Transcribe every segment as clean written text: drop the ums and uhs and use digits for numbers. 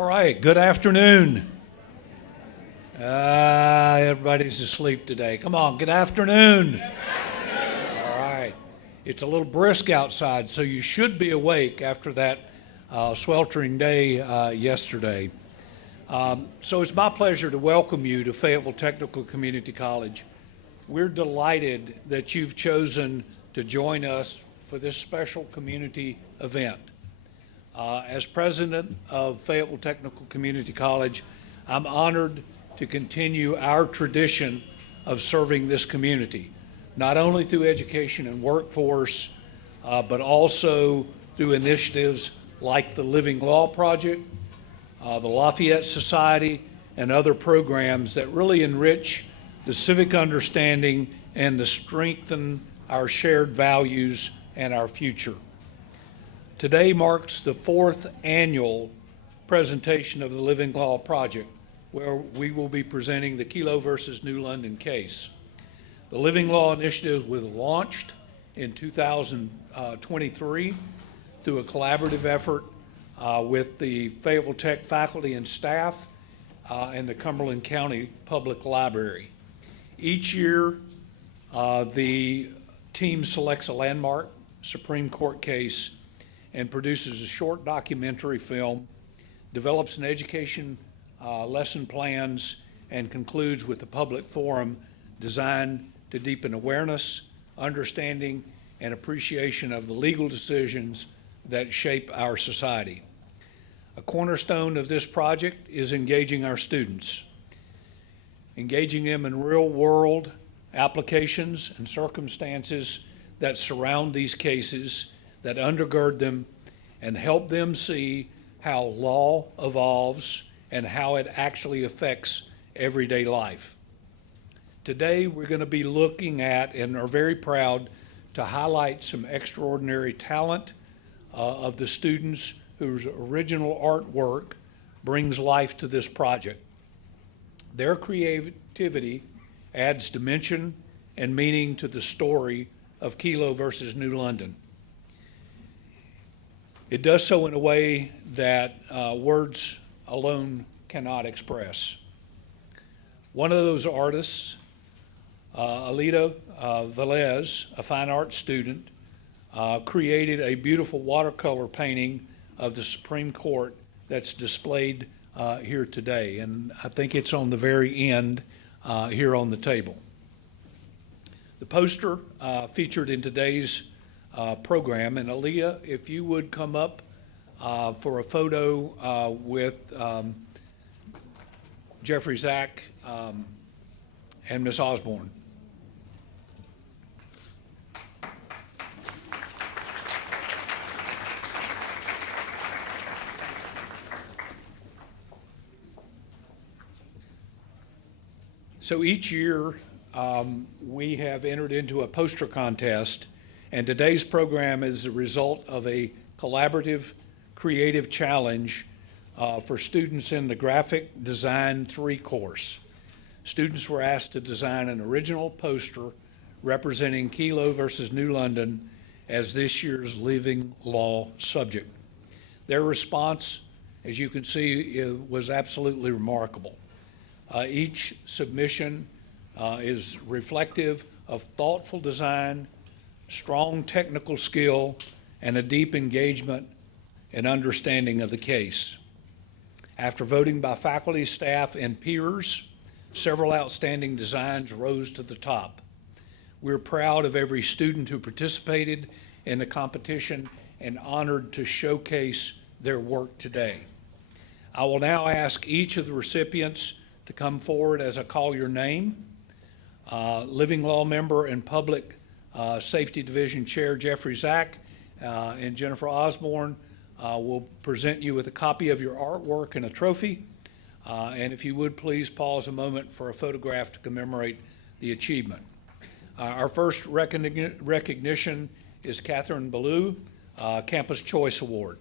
All right, good afternoon. Everybody's asleep today. Come on, good afternoon. All right. It's a little brisk outside, so you should be awake after that sweltering day yesterday. So it's my pleasure to welcome you to Fayetteville Technical Community College. We're delighted that you've chosen to join us for this special community event. As president of Fayetteville Technical Community College, I'm honored to continue our tradition of serving this community, not only through education and workforce, but also through initiatives like the Living Law Project, the Lafayette Society, and other programs that really enrich the civic understanding and to strengthen our shared values and our future. Today marks the 4th annual presentation of the Living Law Project, where we will be presenting the Kelo versus New London case. The Living Law Initiative was launched in 2023 through a collaborative effort with the Fayetteville Tech faculty and staff and the Cumberland County Public Library. Each year, the team selects a landmark Supreme Court case and produces a short documentary film, develops an education lesson plans, and concludes with a public forum designed to deepen awareness, understanding, and appreciation of the legal decisions that shape our society. A cornerstone of this project is engaging our students, engaging them in real-world applications and circumstances that surround these cases, that undergird them, and help them see how law evolves and how it actually affects everyday life. Today, we're going to be looking at and are very proud to highlight some extraordinary talent of the students whose original artwork brings life to this project. Their creativity adds dimension and meaning to the story of Kelo versus New London. It does so in a way that words alone cannot express. One of those artists, Alita Velez, a fine arts student, created a beautiful watercolor painting of the Supreme Court that's displayed here today, and I think it's on the very end here on the table. The poster featured in today's program, and Aaliyah, if you would come up for a photo with Jeffrey Zach and Miss Osborne. So each year we have entered into a poster contest, and today's program is the result of a collaborative creative challenge for students in the Graphic Design 3 course. Students were asked to design an original poster representing Kelo versus New London as this year's Living Law subject. Their response, as you can see, was absolutely remarkable. Each submission is reflective of thoughtful design, strong technical skill, and a deep engagement and understanding of the case. After voting by faculty, staff, and peers, several outstanding designs rose to the top. We're proud of every student who participated in the competition and honored to showcase their work today. I will now ask each of the recipients to come forward as I call your name. Living Law member and Public Safety Division Chair Jeffrey Zach and Jennifer Osborne will present you with a copy of your artwork and a trophy. And if you would please pause a moment for a photograph to commemorate the achievement. Our first recognition is Catherine Ballou, Campus Choice Award.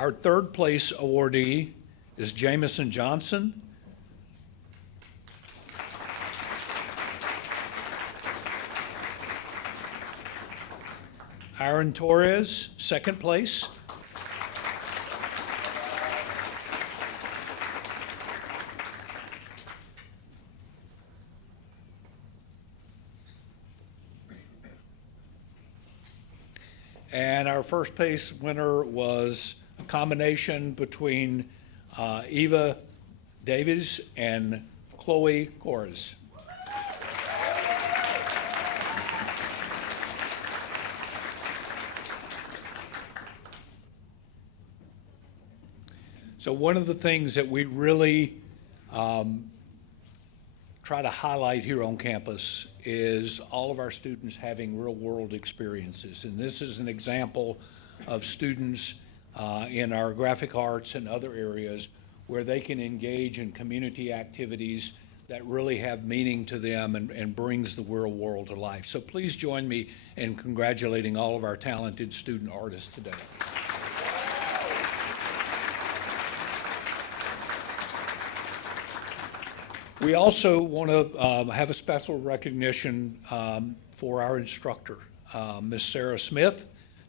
Our third place awardee is Jamison Johnson. Aaron Torres, second place. And our first place winner was a combination between Eva Davies and Chloe Corres. So one of the things that we really try to highlight here on campus is all of our students having real-world experiences. And this is an example of students in our graphic arts and other areas where they can engage in community activities that really have meaning to them and brings the real world to life. So please join me in congratulating all of our talented student artists today. We also want to have a special recognition for our instructor, Ms. Sarah Smith,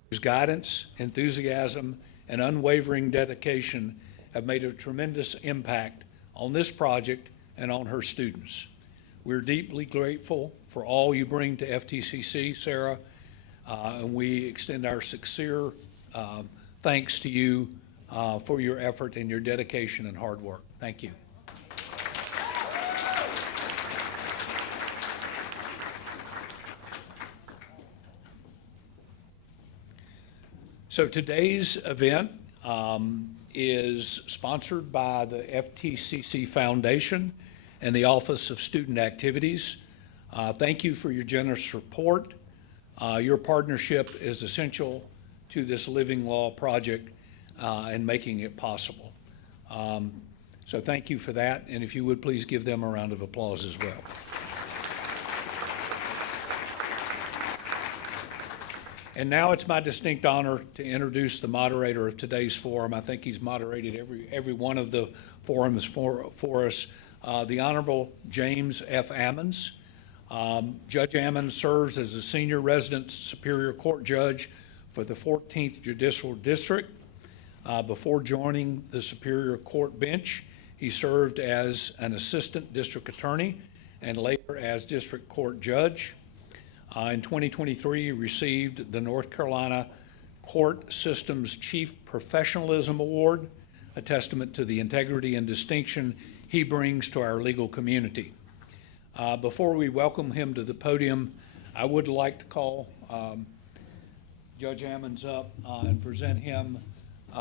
whose guidance, enthusiasm, and unwavering dedication have made a tremendous impact on this project and on her students. We're deeply grateful for all you bring to FTCC, Sarah, and we extend our sincere thanks to you for your effort and your dedication and hard work. Thank you. So today's event is sponsored by the FTCC Foundation and the Office of Student Activities. Thank you for your generous support. Your partnership is essential to this Living Law project and making it possible. So thank you for that, and if you would please give them a round of applause as well. And now it's my distinct honor to introduce the moderator of today's forum. I think he's moderated every one of the forums for us, the Honorable James F. Ammons. Judge Ammons serves as a senior resident Superior Court judge for the 14th Judicial District. Before joining the Superior Court bench, he served as an assistant district attorney and later as district court judge. In 2023, he received the North Carolina Court System's Chief Professionalism Award, a testament to the integrity and distinction he brings to our legal community. Before we welcome him to the podium, I would like to call Judge Ammons up and present him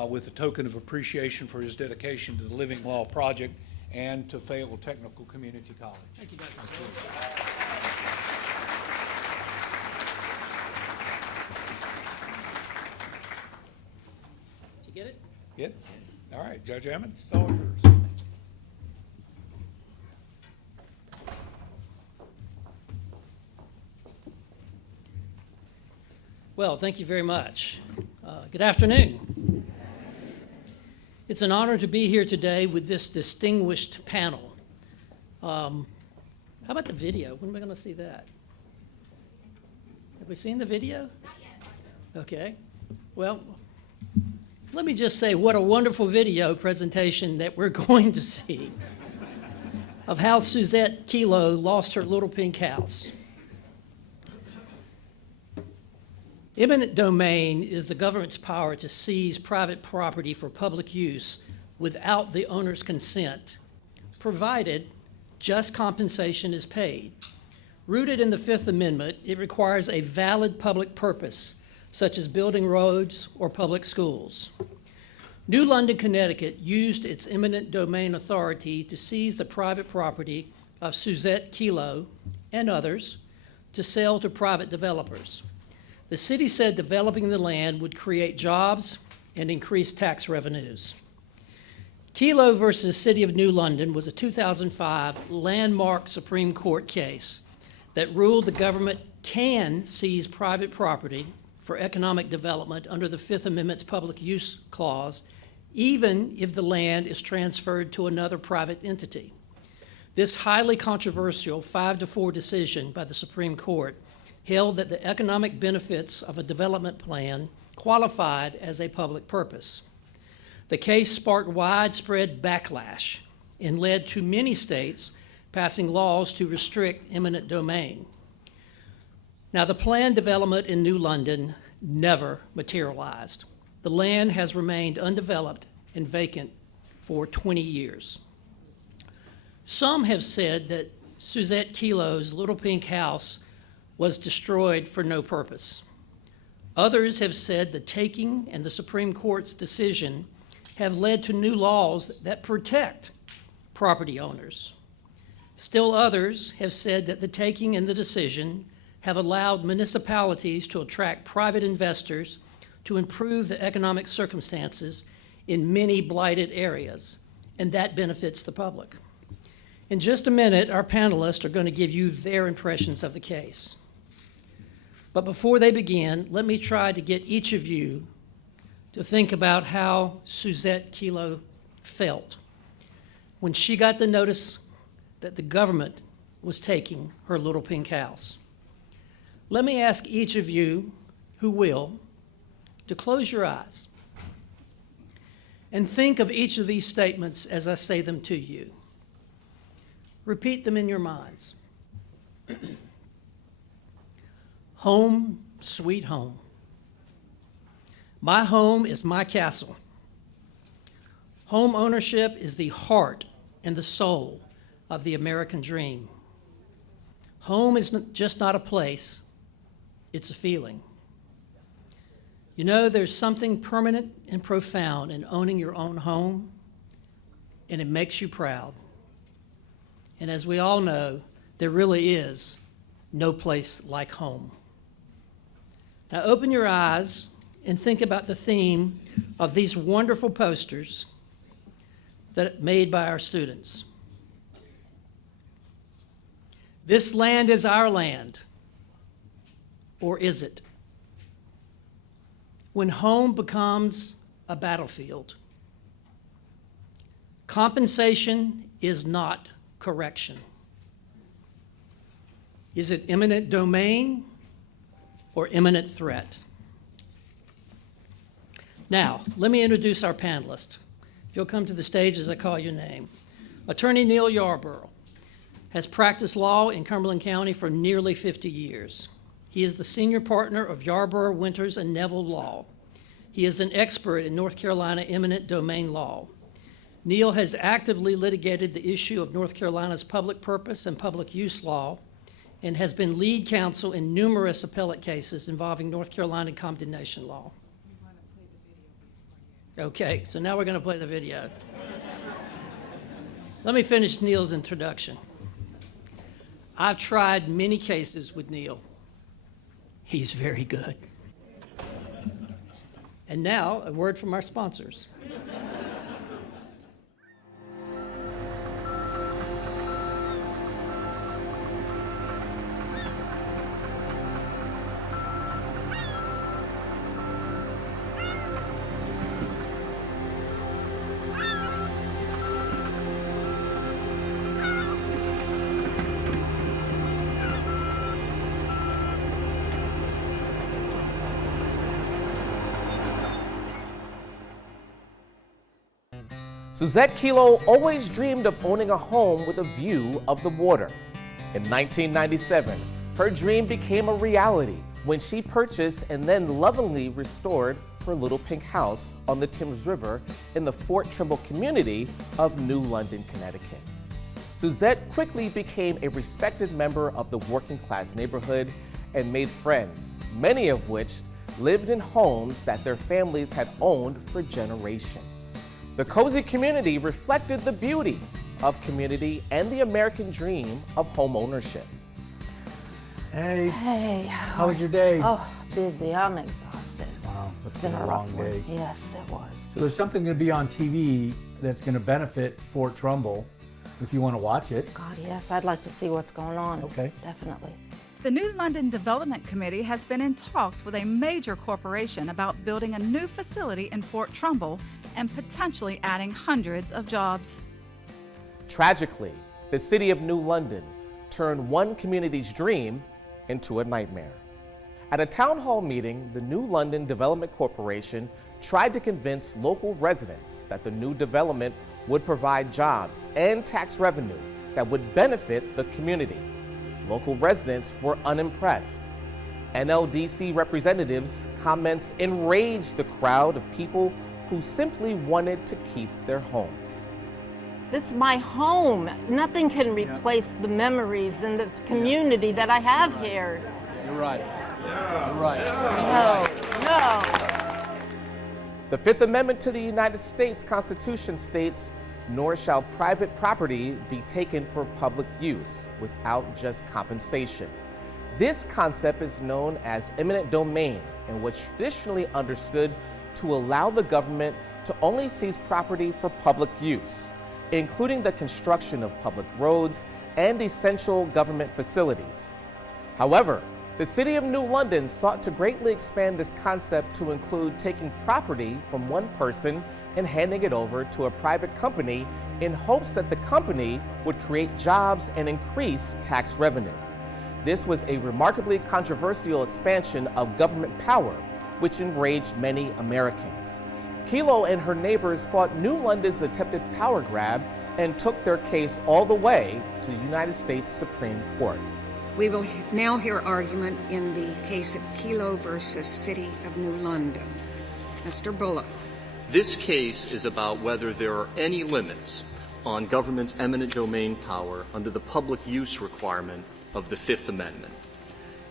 with a token of appreciation for his dedication to the Living Law Project and to Fayetteville Technical Community College. Thank you, Dr. Did you get it? Good? All right, Judge Ammons, it's all yours. Well, thank you very much. Good afternoon. It's an honor to be here today with this distinguished panel. How about the video? When am I going to see that? Have we seen the video? Not yet. Okay. Well, let me just say what a wonderful video presentation that we're going to see of how Suzette Kelo lost her little pink house. Eminent domain is the government's power to seize private property for public use without the owner's consent, provided just compensation is paid. Rooted in the Fifth Amendment, it requires a valid public purpose, such as building roads or public schools. New London, Connecticut used its eminent domain authority to seize the private property of Suzette Kelo and others to sell to private developers. The city said developing the land would create jobs and increase tax revenues. Kelo versus City of New London was a 2005 landmark Supreme Court case that ruled the government can seize private property for economic development under the Fifth Amendment's Public Use Clause even if the land is transferred to another private entity. This highly controversial 5-4 decision by the Supreme Court held that the economic benefits of a development plan qualified as a public purpose. The case sparked widespread backlash and led to many states passing laws to restrict eminent domain. Now, the planned development in New London never materialized. The land has remained undeveloped and vacant for 20 years. Some have said that Suzette Kelo's Little Pink House was destroyed for no purpose. Others have said the taking and the Supreme Court's decision have led to new laws that protect property owners. Still others have said that the taking and the decision have allowed municipalities to attract private investors to improve the economic circumstances in many blighted areas, and that benefits the public. In just a minute, our panelists are going to give you their impressions of the case. But before they begin, let me try to get each of you to think about how Suzette Kelo felt when she got the notice that the government was taking her Little Pink House. Let me ask each of you who will to close your eyes and think of each of these statements as I say them to you. Repeat them in your minds. Home, sweet home. My home is my castle. Home ownership is the heart and the soul of the American dream. Home is just not a place, it's a feeling. You know, there's something permanent and profound in owning your own home, and it makes you proud. And as we all know, there really is no place like home. Now open your eyes and think about the theme of these wonderful posters that made by our students. This land is our land, or is it? When home becomes a battlefield, compensation is not correction. Is it eminent domain or imminent threat? Now, let me introduce our panelists. If you'll come to the stage as I call your name. Attorney Neil Yarborough has practiced law in Cumberland County for nearly 50 years. He is the senior partner of Yarborough, Winters, and Neville Law. He is an expert in North Carolina eminent domain law. Neil has actively litigated the issue of North Carolina's public purpose and public use law and has been lead counsel in numerous appellate cases involving North Carolina condemnation law. Okay, so now we're going to play the video. Let me finish Neil's introduction. I've tried many cases with Neil. He's very good. And now, a word from our sponsors. Suzette Kelo always dreamed of owning a home with a view of the water. In 1997, her dream became a reality when she purchased and then lovingly restored her Little Pink House on the Thames River in the Fort Trimble community of New London, Connecticut. Suzette quickly became a respected member of the working class neighborhood and made friends, many of which lived in homes that their families had owned for generations. The cozy community reflected the beauty of community and the American dream of home ownership. Hey. Hey. How was your day? Oh, busy. I'm exhausted. Wow, It's been a rough long day. one. Yes, it was. So there's something going to be on TV that's going to benefit Fort Trumbull if you want to watch it. God, yes, I'd like to see what's going on. Okay. Definitely. The New London Development Committee has been in talks with a major corporation about building a new facility in Fort Trumbull and potentially adding hundreds of jobs. Tragically, the city of New London turned one community's dream into a nightmare. At a town hall meeting, the New London Development Corporation tried to convince local residents that the new development would provide jobs and tax revenue that would benefit the community. Local residents were unimpressed. NLDC representatives' comments enraged the crowd of people who simply wanted to keep their homes. This is my home. Nothing can replace the memories and the community that I have here. You're right. You're right. No. The Fifth Amendment to the United States Constitution states, "Nor shall private property be taken for public use without just compensation." This concept is known as eminent domain and was traditionally understood to allow the government to only seize property for public use, including the construction of public roads and essential government facilities. However, the City of New London sought to greatly expand this concept to include taking property from one person and handing it over to a private company in hopes that the company would create jobs and increase tax revenue. This was a remarkably controversial expansion of government power, which enraged many Americans. Kelo and her neighbors fought New London's attempted power grab and took their case all the way to the United States Supreme Court. We will now hear argument in the case of Kelo versus City of New London. Mr. Bullock. This case is about whether there are any limits on government's eminent domain power under the public use requirement of the Fifth Amendment.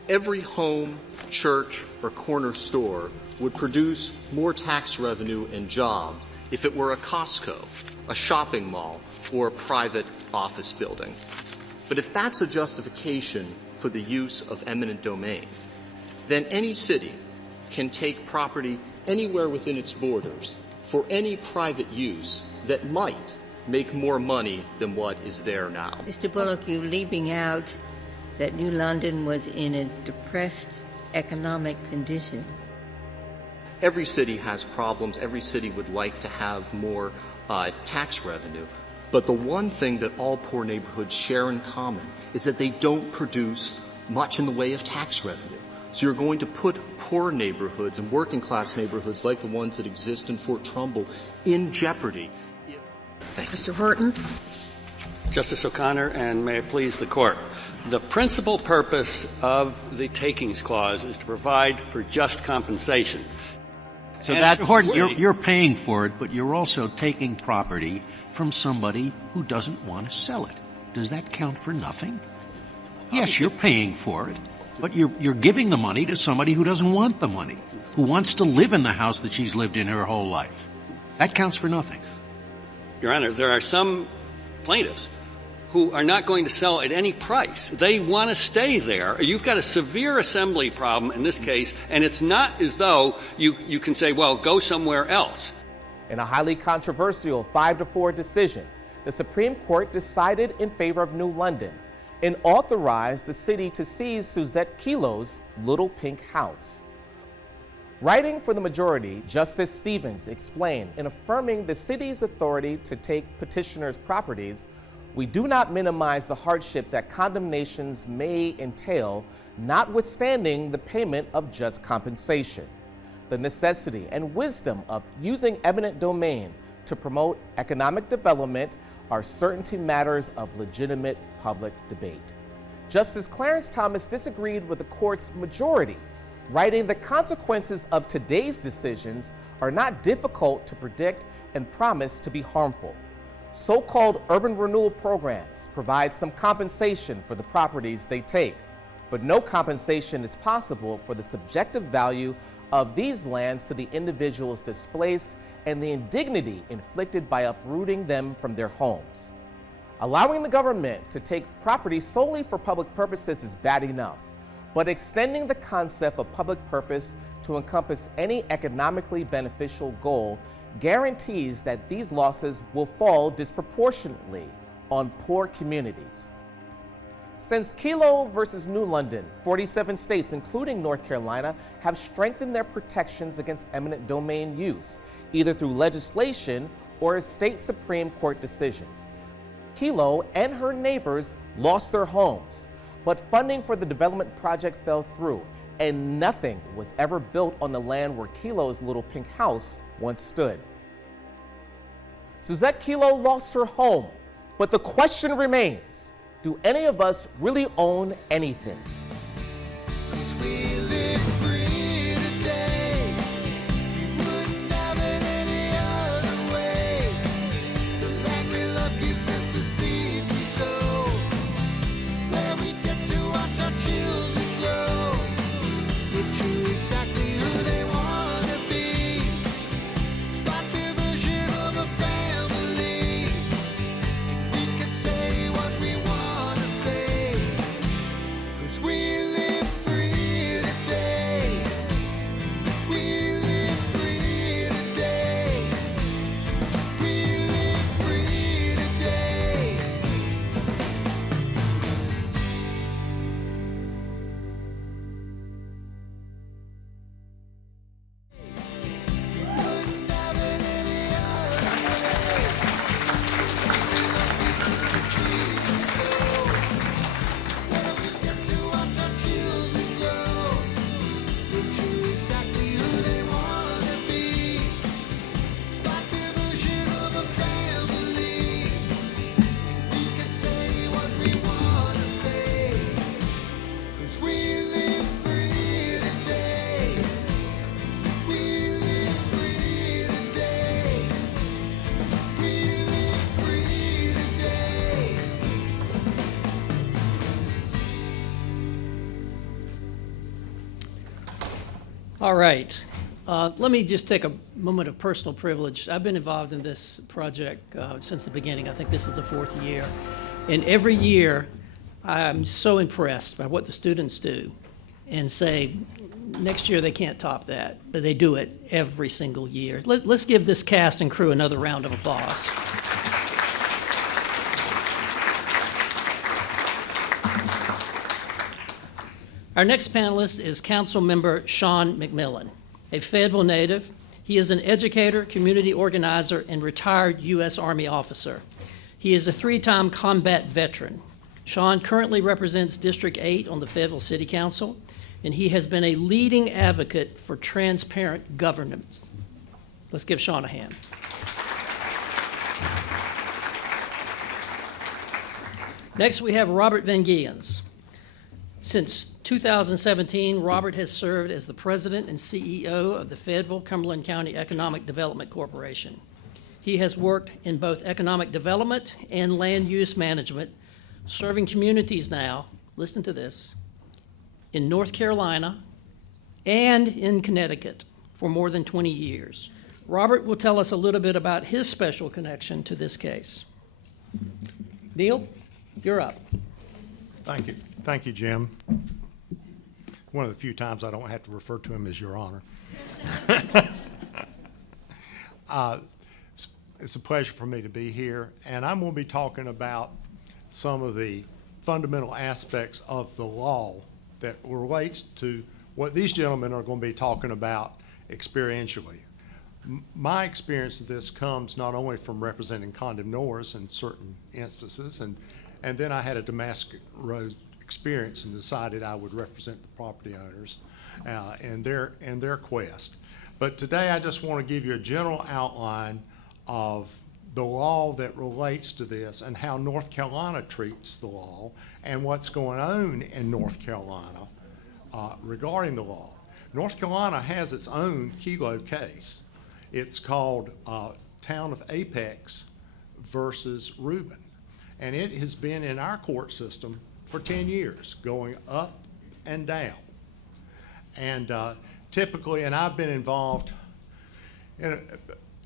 Every home, church, or corner store would produce more tax revenue and jobs if it were a Costco, a shopping mall, or a private office building. But if that's a justification for the use of eminent domain, then any city can take property anywhere within its borders for any private use that might make more money than what is there now. Mr. Bullock, you're leaving out that New London was in a depressed economic condition. Every city has problems. Every city would like to have more tax revenue. But the one thing that all poor neighborhoods share in common is that they don't produce much in the way of tax revenue. So you're going to put poor neighborhoods and working class neighborhoods like the ones that exist in Fort Trumbull in jeopardy. Mr. Horton. Justice O'Connor, and may it please the Court. The principal purpose of the takings clause is to provide for just compensation. So that's Horton, you're paying for it, but you're also taking property from somebody who doesn't want to sell it. Does that count for nothing? Yes, you're paying for it, but you're giving the money to somebody who doesn't want the money, who wants to live in the house that she's lived in her whole life. That counts for nothing. Your Honor, there are some plaintiffs who are not going to sell at any price. They want to stay there. You've got a severe assembly problem in this case, and it's not as though you can say, well, go somewhere else. In a highly controversial 5-4 decision, the Supreme Court decided in favor of New London and authorized the city to seize Suzette Kelo's Little Pink House. Writing for the majority, Justice Stevens explained in affirming the city's authority to take petitioners' properties, "We do not minimize the hardship that condemnations may entail, notwithstanding the payment of just compensation. The necessity and wisdom of using eminent domain to promote economic development are certainty matters of legitimate public debate." Justice Clarence Thomas disagreed with the court's majority, writing, "The consequences of today's decisions are not difficult to predict and promise to be harmful. So-called urban renewal programs provide some compensation for the properties they take, but no compensation is possible for the subjective value of these lands to the individuals displaced and the indignity inflicted by uprooting them from their homes. Allowing the government to take property solely for public purposes is bad enough, but extending the concept of public purpose to encompass any economically beneficial goal guarantees that these losses will fall disproportionately on poor communities." Since Kelo versus New London, 47 states, including North Carolina, have strengthened their protections against eminent domain use, either through legislation or as state Supreme Court decisions. Kelo and her neighbors lost their homes, but funding for the development project fell through, and nothing was ever built on the land where Kelo's little pink house once stood. Suzette Kelo lost her home, but the question remains, do any of us really own anything? All right. Let me just take a moment of personal privilege. I've been involved in this project since the beginning. I think this is the 4th year. And every year, I'm so impressed by what the students do and say, next year they can't top that, but they do it every single year. Let's give this cast and crew another round of applause. Our next panelist is Council Member Sean McMillan, a Fayetteville native. He is an educator, community organizer, and retired U.S. Army officer. He is a 3-time combat veteran. Sean currently represents District 8 on the Fayetteville City Council, and he has been a leading advocate for transparent governance. Let's give Sean a hand. Next, we have Robert Van Giens. Since 2017, Robert has served as the president and CEO of the Fayetteville Cumberland County Economic Development Corporation. He has worked in both economic development and land use management, serving communities now, listen to this, in North Carolina and in Connecticut for more than 20 years. Robert will tell us a little bit about his special connection to this case. Neil, you're up. Thank you. Thank you, Jim. One of the few times I don't have to refer to him as Your Honor. It's a pleasure for me to be here, and I'm going to be talking about some of the fundamental aspects of the law that relates to what these gentlemen are going to be talking about experientially. My experience of this comes not only from representing condemnors in certain instances, and then I had a Damascus Road experience and decided I would represent the property owners in their quest. But today I just want to give you a general outline of the law that relates to this and how North Carolina treats the law and what's going on in North Carolina regarding the law. North Carolina has its own Kelo case. It's called Town of Apex versus Reuben. And it has been in our court system for 10 years, going up and down. And typically, and I've been involved in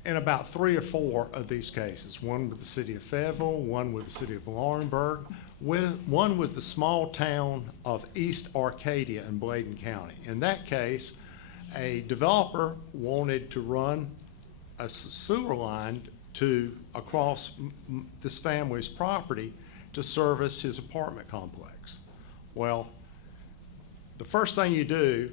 about 3 or 4 of these cases, one with the city of Fayetteville, one with the city of Laurinburg, one with the small town of East Arcadia in Bladen County. In that case, a developer wanted to run a sewer line across this family's property, to service his apartment complex. Well, the first thing you do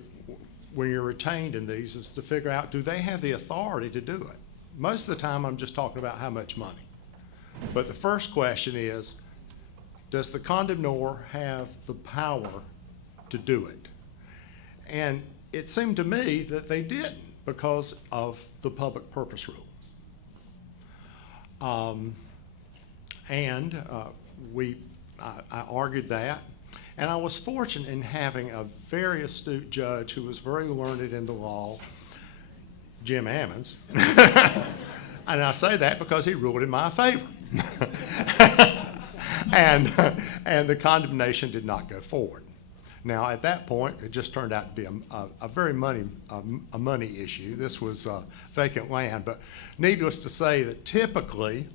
when you're retained in these is to figure out, do they have the authority to do it? Most of the time, I'm just talking about how much money. But the first question is, does the condemnor have the power to do it? And it seemed to me that they didn't because of the public purpose rule. I argued that. And I was fortunate in having a very astute judge who was very learned in the law, Jim Ammons. And I say that because he ruled in my favor. and the condemnation did not go forward. Now, at that point, it just turned out to be a very money issue. This was vacant land. But needless to say that typically,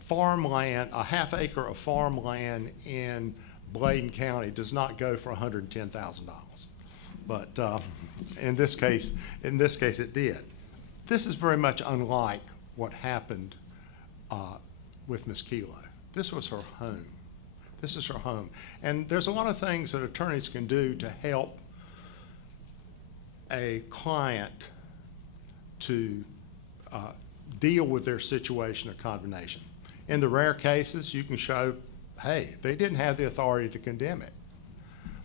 farmland, a half acre of farmland in Bladen County does not go for $110,000. But in this case, it did. This is very much unlike what happened with Miss Kelo. This was her home. This is her home. And there's a lot of things that attorneys can do to help a client to deal with their situation of condemnation. In the rare cases, you can show, hey, they didn't have the authority to condemn it.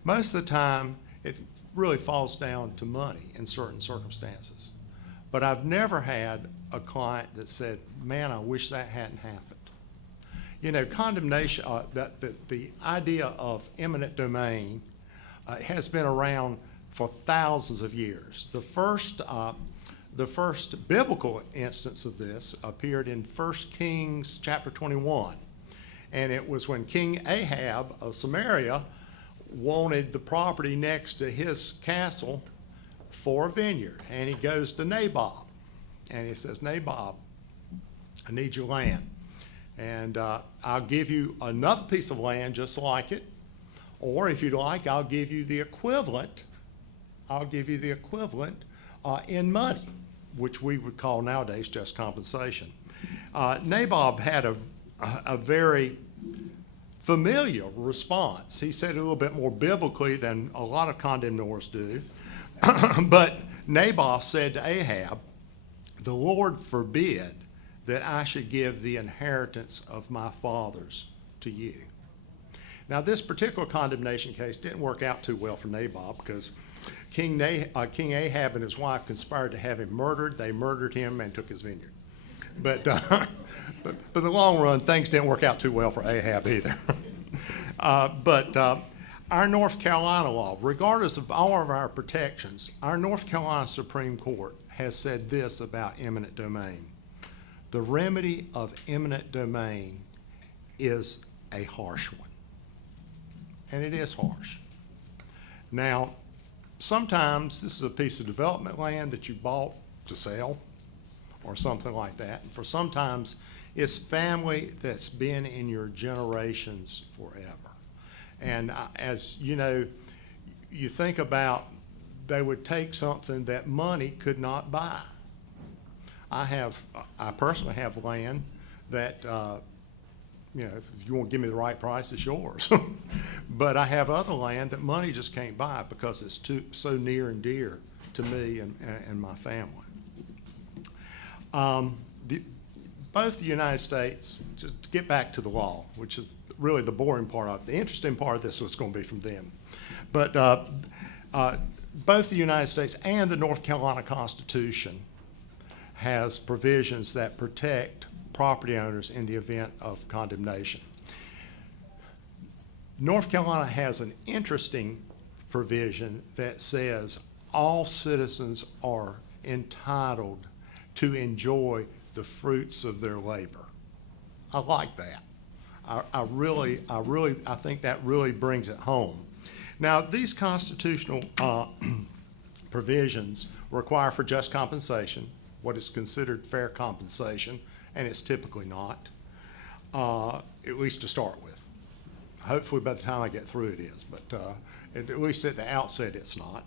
Most of the time, it really falls down to money in certain circumstances. But I've never had a client that said, man, I wish that hadn't happened. You know, condemnation, the idea of eminent domain has been around for thousands of years. The first biblical instance of this appeared in 1 Kings chapter 21. And it was when King Ahab of Samaria wanted the property next to his castle for a vineyard. And he goes to Nabob. And he says, Nabob, I need your land. And I'll give you another piece of land just like it. Or if you'd like, I'll give you the equivalent. In money, which we would call nowadays just compensation. Nabob had a very familiar response. He said it a little bit more biblically than a lot of condemnors do. But Naboth said to Ahab, the Lord forbid that I should give the inheritance of my fathers to you. Now, this particular condemnation case didn't work out too well for Naboth because King Ahab and his wife conspired to have him murdered. They murdered him and took his vineyard. But in the long run, things didn't work out too well for Ahab either. Our North Carolina law, regardless of all of our protections, our North Carolina Supreme Court has said this about eminent domain. The remedy of eminent domain is a harsh one. And it is harsh. Now, sometimes this is a piece of development land that you bought to sell or something like that. And for sometimes it's family that's been in your generations forever. And as you know, you think about they would take something that money could not buy. I personally have land that, if you won't give me the right price, it's yours. But I have other land that money just can't buy because it's so near and dear to me and my family. Both the United States, to get back to the law, which is really the boring part of it. The interesting part of this was going to be from them. But both the United States and the North Carolina Constitution has provisions that protect property owners in the event of condemnation. North Carolina has an interesting provision that says all citizens are entitled to enjoy the fruits of their labor. I like that. I think that really brings it home. Now, these constitutional provisions require for just compensation, what is considered fair compensation, and it's typically not, at least to start with. Hopefully by the time I get through it is, but at least at the outset it's not.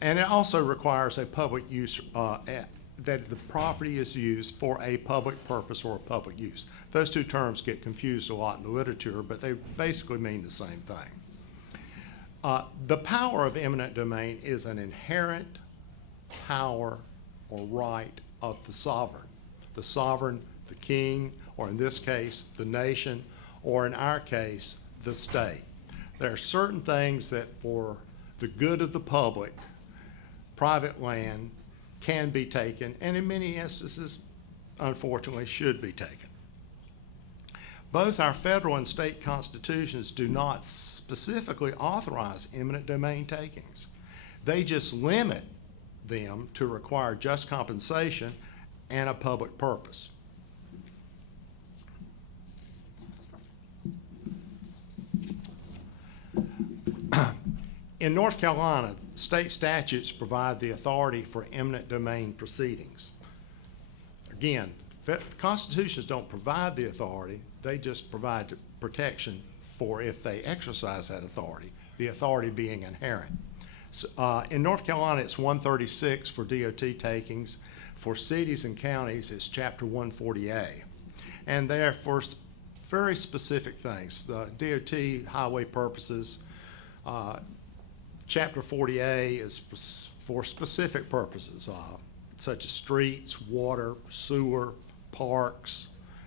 And it also requires a public use that the property is used for a public purpose or a public use. Those two terms get confused a lot in the literature, but they basically mean the same thing. The power of eminent domain is an inherent power or right of the sovereign. The sovereign, the king, or in this case, the nation, or in our case, the state. There are certain things that for the good of the public, private land can be taken, and in many instances, unfortunately, should be taken. Both our federal and state constitutions do not specifically authorize eminent domain takings. They just limit them to require just compensation and a public purpose. In North Carolina, state statutes provide the authority for eminent domain proceedings. Again, constitutions don't provide the authority, they just provide protection for if they exercise that authority, the authority being inherent. So, in North Carolina, it's 136 for DOT takings. For cities and counties, it's Chapter 140A. And they're for very specific things. The DOT, highway purposes. Chapter 40A is for specific purposes, such as streets, water, sewer, parks,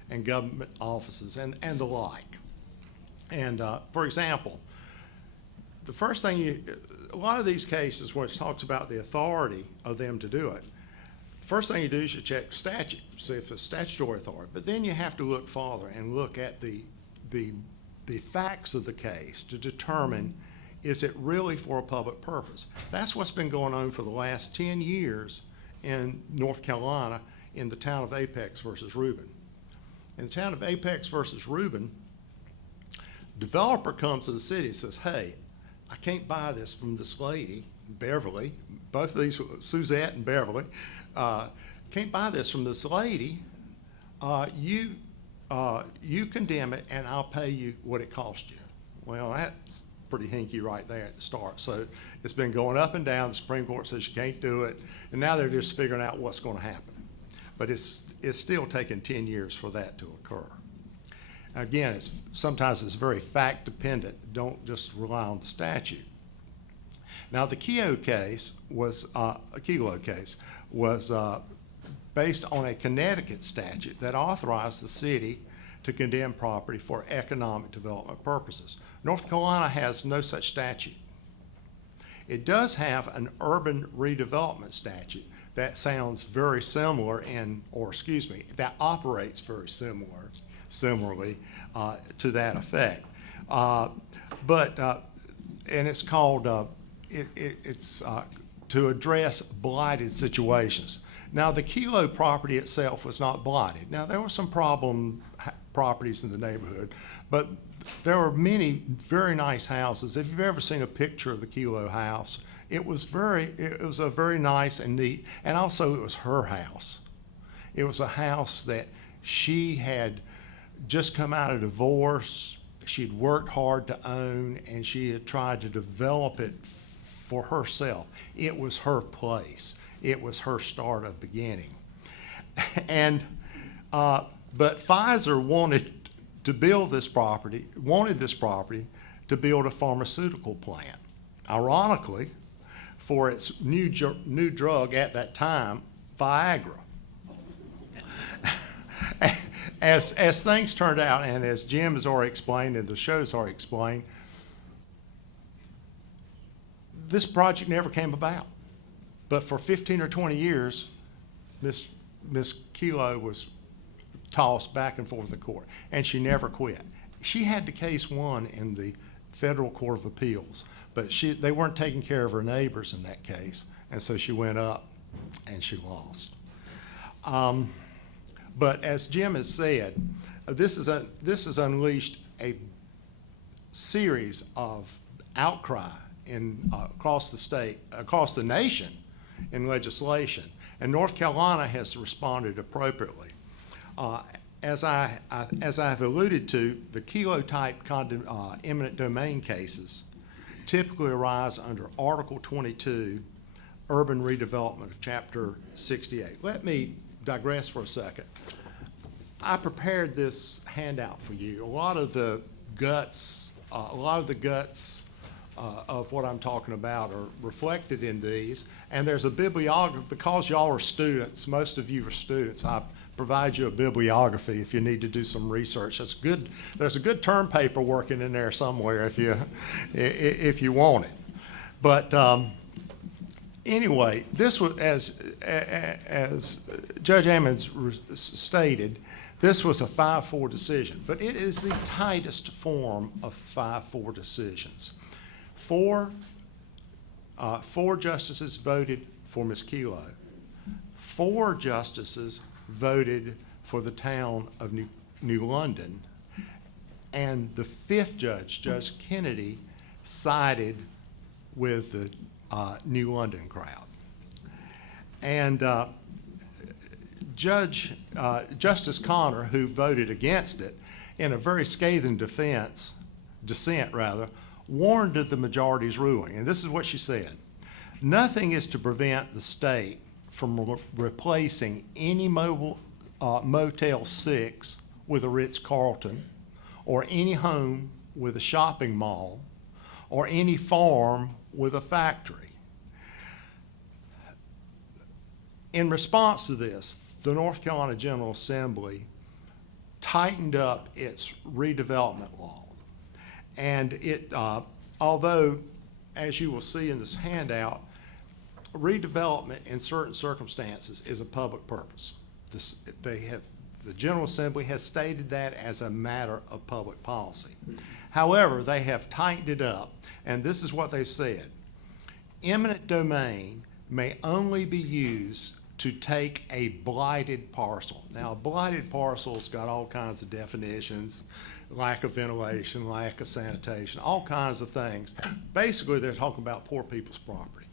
and government offices, and the like. And for example, the first thing a lot of these cases where it talks about the authority of them to do it, the first thing you do is you check statute, see if it's statutory authority, but then you have to look farther and look at the facts of the case to determine, is it really for a public purpose? That's what's been going on for the last 10 years in North Carolina in the town of Apex versus Reuben. In the town of Apex versus Reuben, developer comes to the city and says, hey, I can't buy this from this lady, Beverly, both of these, Suzette and Beverly, can't buy this from this lady. You condemn it and I'll pay you what it cost you. Well, that's pretty hinky right there at the start. So it's been going up and down. The Supreme Court says you can't do it. And now they're just figuring out what's going to happen. But it's still taken 10 years for that to occur. Again, sometimes it's very fact dependent. Don't just rely on the statute. Now the Kelo case was based on a Connecticut statute that authorized the city to condemn property for economic development purposes. North Carolina has no such statute. It does have an urban redevelopment statute that sounds very similar that operates very similarly to that effect. And it's called, it's to address blighted situations. Now the Kelo property itself was not blighted. Now there were some properties in the neighborhood, but there were many very nice houses. If you've ever seen a picture of the Kelo house, it was a very nice and neat, and also it was her house. It was a house that she had just come out of divorce. She'd worked hard to own, and she had tried to develop it for herself. It was her place. It was her start of beginning. And but Pfizer wanted this property to build a pharmaceutical plant. Ironically, for its new drug at that time, Viagra. As things turned out, and as Jim has already explained and the show's already explained, this project never came about. But for 15 or 20 years, Miss Kelo was tossed back and forth the court, and she never quit. She had the case won in the Federal Court of Appeals, but they weren't taking care of her neighbors in that case, and so she went up and she lost. But as Jim has said, this has unleashed a series of outcry across the state, across the nation in legislation, and North Carolina has responded appropriately. As I have alluded to, the Kelo type eminent domain cases typically arise under Article 22 urban redevelopment of Chapter 68. Let me digress for a second. I prepared this handout for you. A lot of the guts of what I'm talking about are reflected in these, and there's a bibliography, because y'all are students, most of you are students, I provide you a bibliography if you need to do some research. That's good. There's a good term paper working in there somewhere if you want it. But anyway, this was, as Judge Ammons stated, this was a 5-4 decision, but it is the tightest form of 5-4 decisions. Four justices voted for Ms. Kelo. 4 justices voted for the town of New London. And the 5th judge, Judge Kennedy, sided with the New London crowd. And Justice Connor, who voted against it, in a very scathing dissent, warned of the majority's ruling. And this is what she said: "Nothing is to prevent the state from replacing any Motel 6 with a Ritz-Carlton, or any home with a shopping mall, or any farm with a factory." In response to this, the North Carolina General Assembly tightened up its redevelopment law. And it, although, as you will see in this handout, redevelopment in certain circumstances is a public purpose. The General Assembly has stated that as a matter of public policy. However, they have tightened it up, and this is what they've said: eminent domain may only be used to take a blighted parcel. Now, a blighted parcel's got all kinds of definitions: lack of ventilation, lack of sanitation, all kinds of things. Basically, they're talking about poor people's property.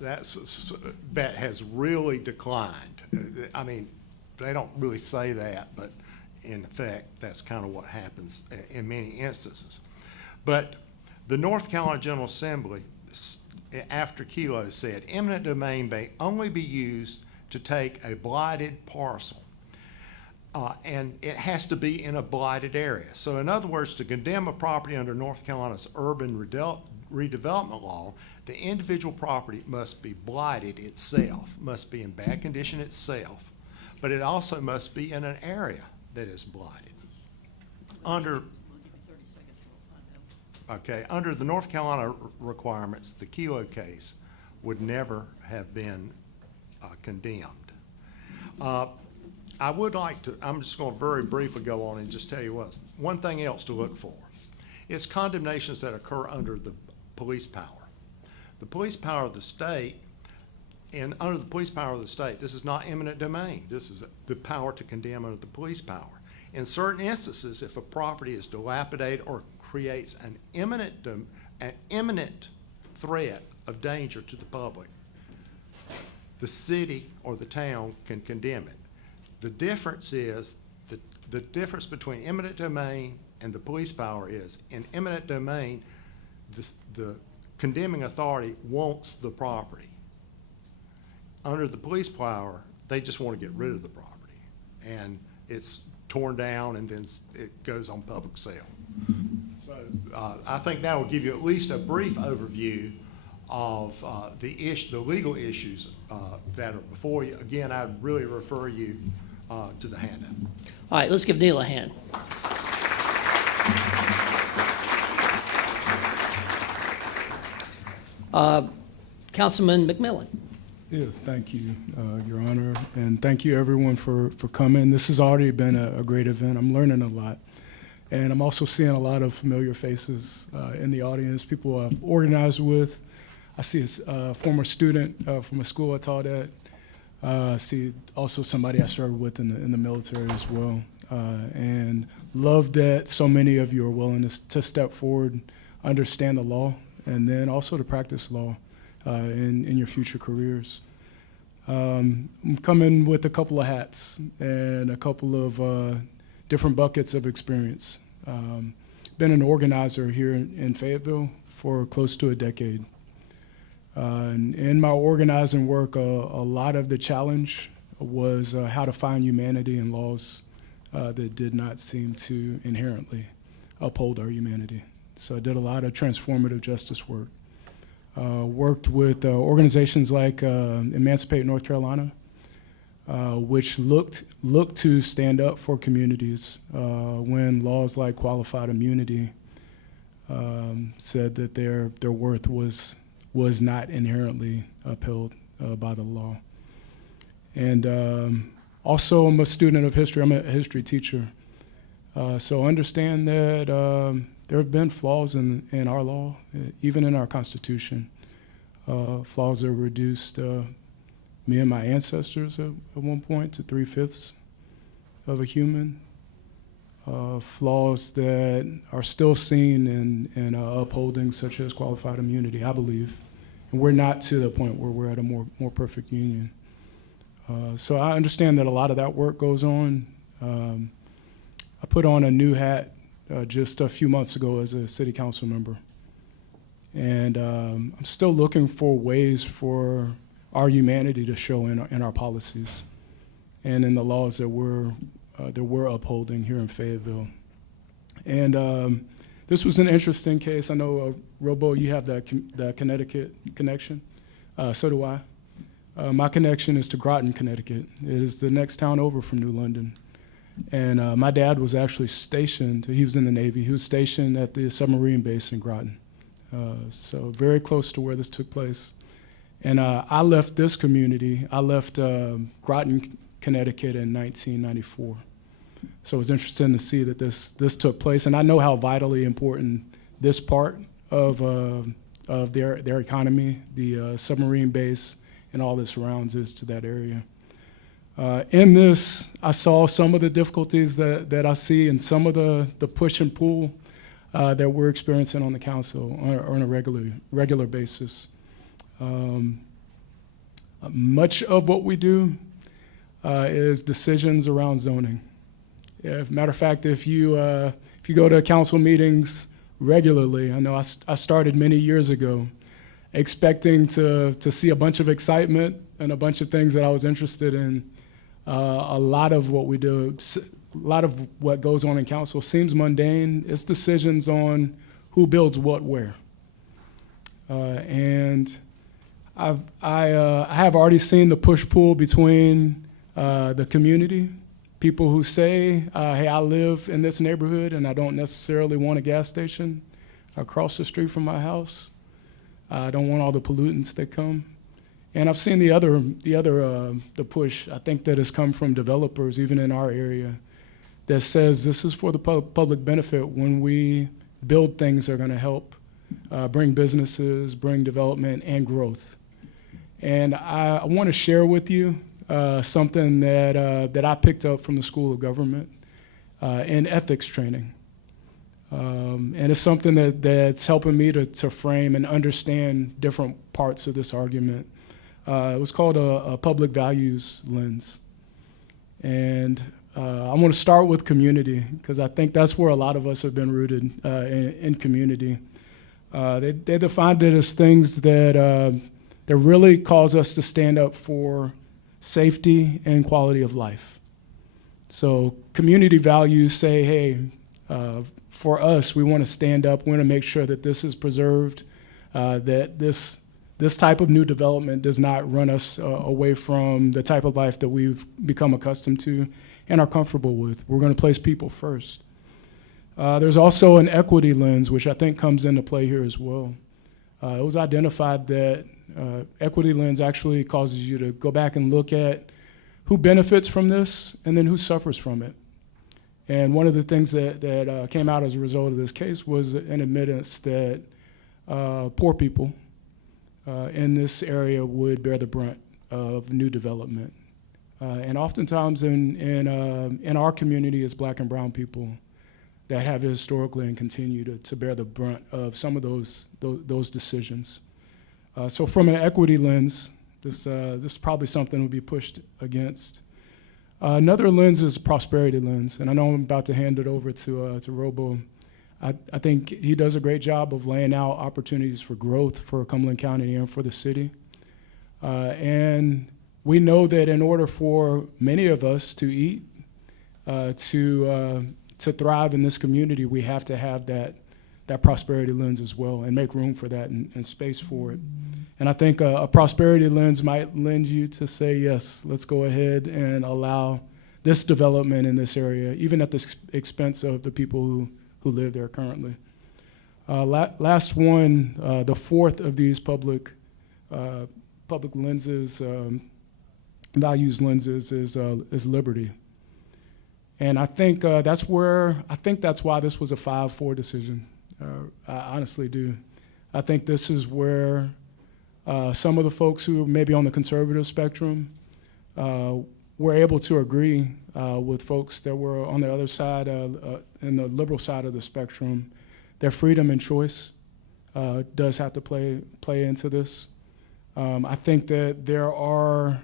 That has really declined. I mean, they don't really say that, but in effect, that's kind of what happens in many instances. But the North Carolina General Assembly, after Kelo, said eminent domain may only be used to take a blighted parcel. And it has to be in a blighted area. So in other words, to condemn a property under North Carolina's urban redevelopment law, the individual property must be blighted itself, must be in bad condition itself, but it also must be in an area that is blighted. Under the North Carolina requirements, the Kelo case would never have been condemned. I would like to, I'm just going to very briefly go on and just tell you one thing else to look for. It's condemnations that occur under the police power. The police power of the state, and under the police power of the state, this is not eminent domain. This is the power to condemn under the police power. In certain instances, if a property is dilapidated or creates an imminent threat of danger to the public, the city or the town can condemn it. The difference is, the difference between eminent domain and the police power is, in eminent domain, the condemning authority wants the property. Under the police power, they just want to get rid of the property. And it's torn down and then it goes on public sale. So I think that will give you at least a brief overview of the legal issues that are before you. Again, I'd really refer you to the handout. All right, let's give Neil a hand. Councilman McMillan. Yeah, thank you, Your Honor, and thank you everyone for coming. This has already been a great event. I'm learning a lot, and I'm also seeing a lot of familiar faces in the audience, people I've organized with. I see a former student from a school I taught at. I see also somebody I served with in the military as well, and love that so many of you are willing to step forward, understand the law, and then also to practice law in your future careers. I'm coming with a couple of hats and a couple of different buckets of experience. Been an organizer here in Fayetteville for close to a decade. And in my organizing work, a lot of the challenge was how to find humanity in laws that did not seem to inherently uphold our humanity. So I did a lot of transformative justice work. Worked with organizations like Emancipate North Carolina, which looked to stand up for communities when laws like qualified immunity said that their worth was not inherently upheld by the law. And also, I'm a student of history. I'm a history teacher. So understand that there have been flaws in our law, even in our Constitution. Flaws that reduced me and my ancestors at one point to 3/5 of a human. Flaws that are still seen in upholding, such as qualified immunity, I believe. And we're not to the point where we're at a more perfect union. So I understand that a lot of that work goes on. I put on a new hat just a few months ago as a city council member. And I'm still looking for ways for our humanity to show in our policies and in the laws that we're upholding here in Fayetteville. And this was an interesting case. I know, Robo, you have that Connecticut connection. So do I. My connection is to Groton, Connecticut. It is the next town over from New London. And my dad was actually stationed, he was in the Navy, he was stationed at the submarine base in Groton. So very close to where this took place. And I left this community, I left Groton, Connecticut in 1994. So it was interesting to see that this took place. And I know how vitally important this part of their economy, the submarine base, and all that surrounds is to that area. In this, I saw some of the difficulties that I see and some of the push and pull that we're experiencing on the council on a regular basis. Much of what we do is decisions around zoning. Matter of fact, if you go to council meetings regularly, I know I started many years ago expecting to see a bunch of excitement and a bunch of things that I was interested in. A lot of what we do, a lot of what goes on in council seems mundane. It's decisions on who builds what where. And I have already seen the push-pull between the community, people who say, hey, I live in this neighborhood and I don't necessarily want a gas station across the street from my house. I don't want all the pollutants that come. And I've seen the push, I think, that has come from developers, even in our area, that says this is for the public benefit when we build things that are going to help bring businesses, bring development, and growth. And I want to share with you something that I picked up from the School of Government in ethics training. And it's something that's helping me to frame and understand different parts of this argument. It was called a public values lens. And I'm going to start with community, because I think that's where a lot of us have been rooted in community. They defined it as things that really cause us to stand up for safety and quality of life. So community values say, hey, for us, we want to stand up, we want to make sure that this is preserved, that this type of new development does not run us away from the type of life that we've become accustomed to and are comfortable with. We're going to place people first. There's also an equity lens, which I think comes into play here as well. It was identified that equity lens actually causes you to go back and look at who benefits from this and then who suffers from it. And one of the things that came out as a result of this case was an admittance that poor people in this area would bear the brunt of new development. And oftentimes in our community as Black and brown people that have historically and continue to bear the brunt of some of those decisions. So from an equity lens, this is probably something will be pushed against. Another lens is a prosperity lens, and I know I'm about to hand it over to Robo. I think he does a great job of laying out opportunities for growth for Cumberland County and for the city. And we know that in order for many of us to eat, to thrive in this community, we have to have that prosperity lens as well and make room for that and space for it. And I think a prosperity lens might lend you to say, yes, let's go ahead and allow this development in this area, even at the expense of the people who live there currently. Last one, the fourth of these public lenses, values lenses is liberty. And I think that's why this was a 5-4 decision. I honestly do. I think this is where some of the folks who are maybe on the conservative spectrum were able to agree with folks that were on the other side, in the liberal side of the spectrum. Their freedom and choice does have to play into this. I think that there are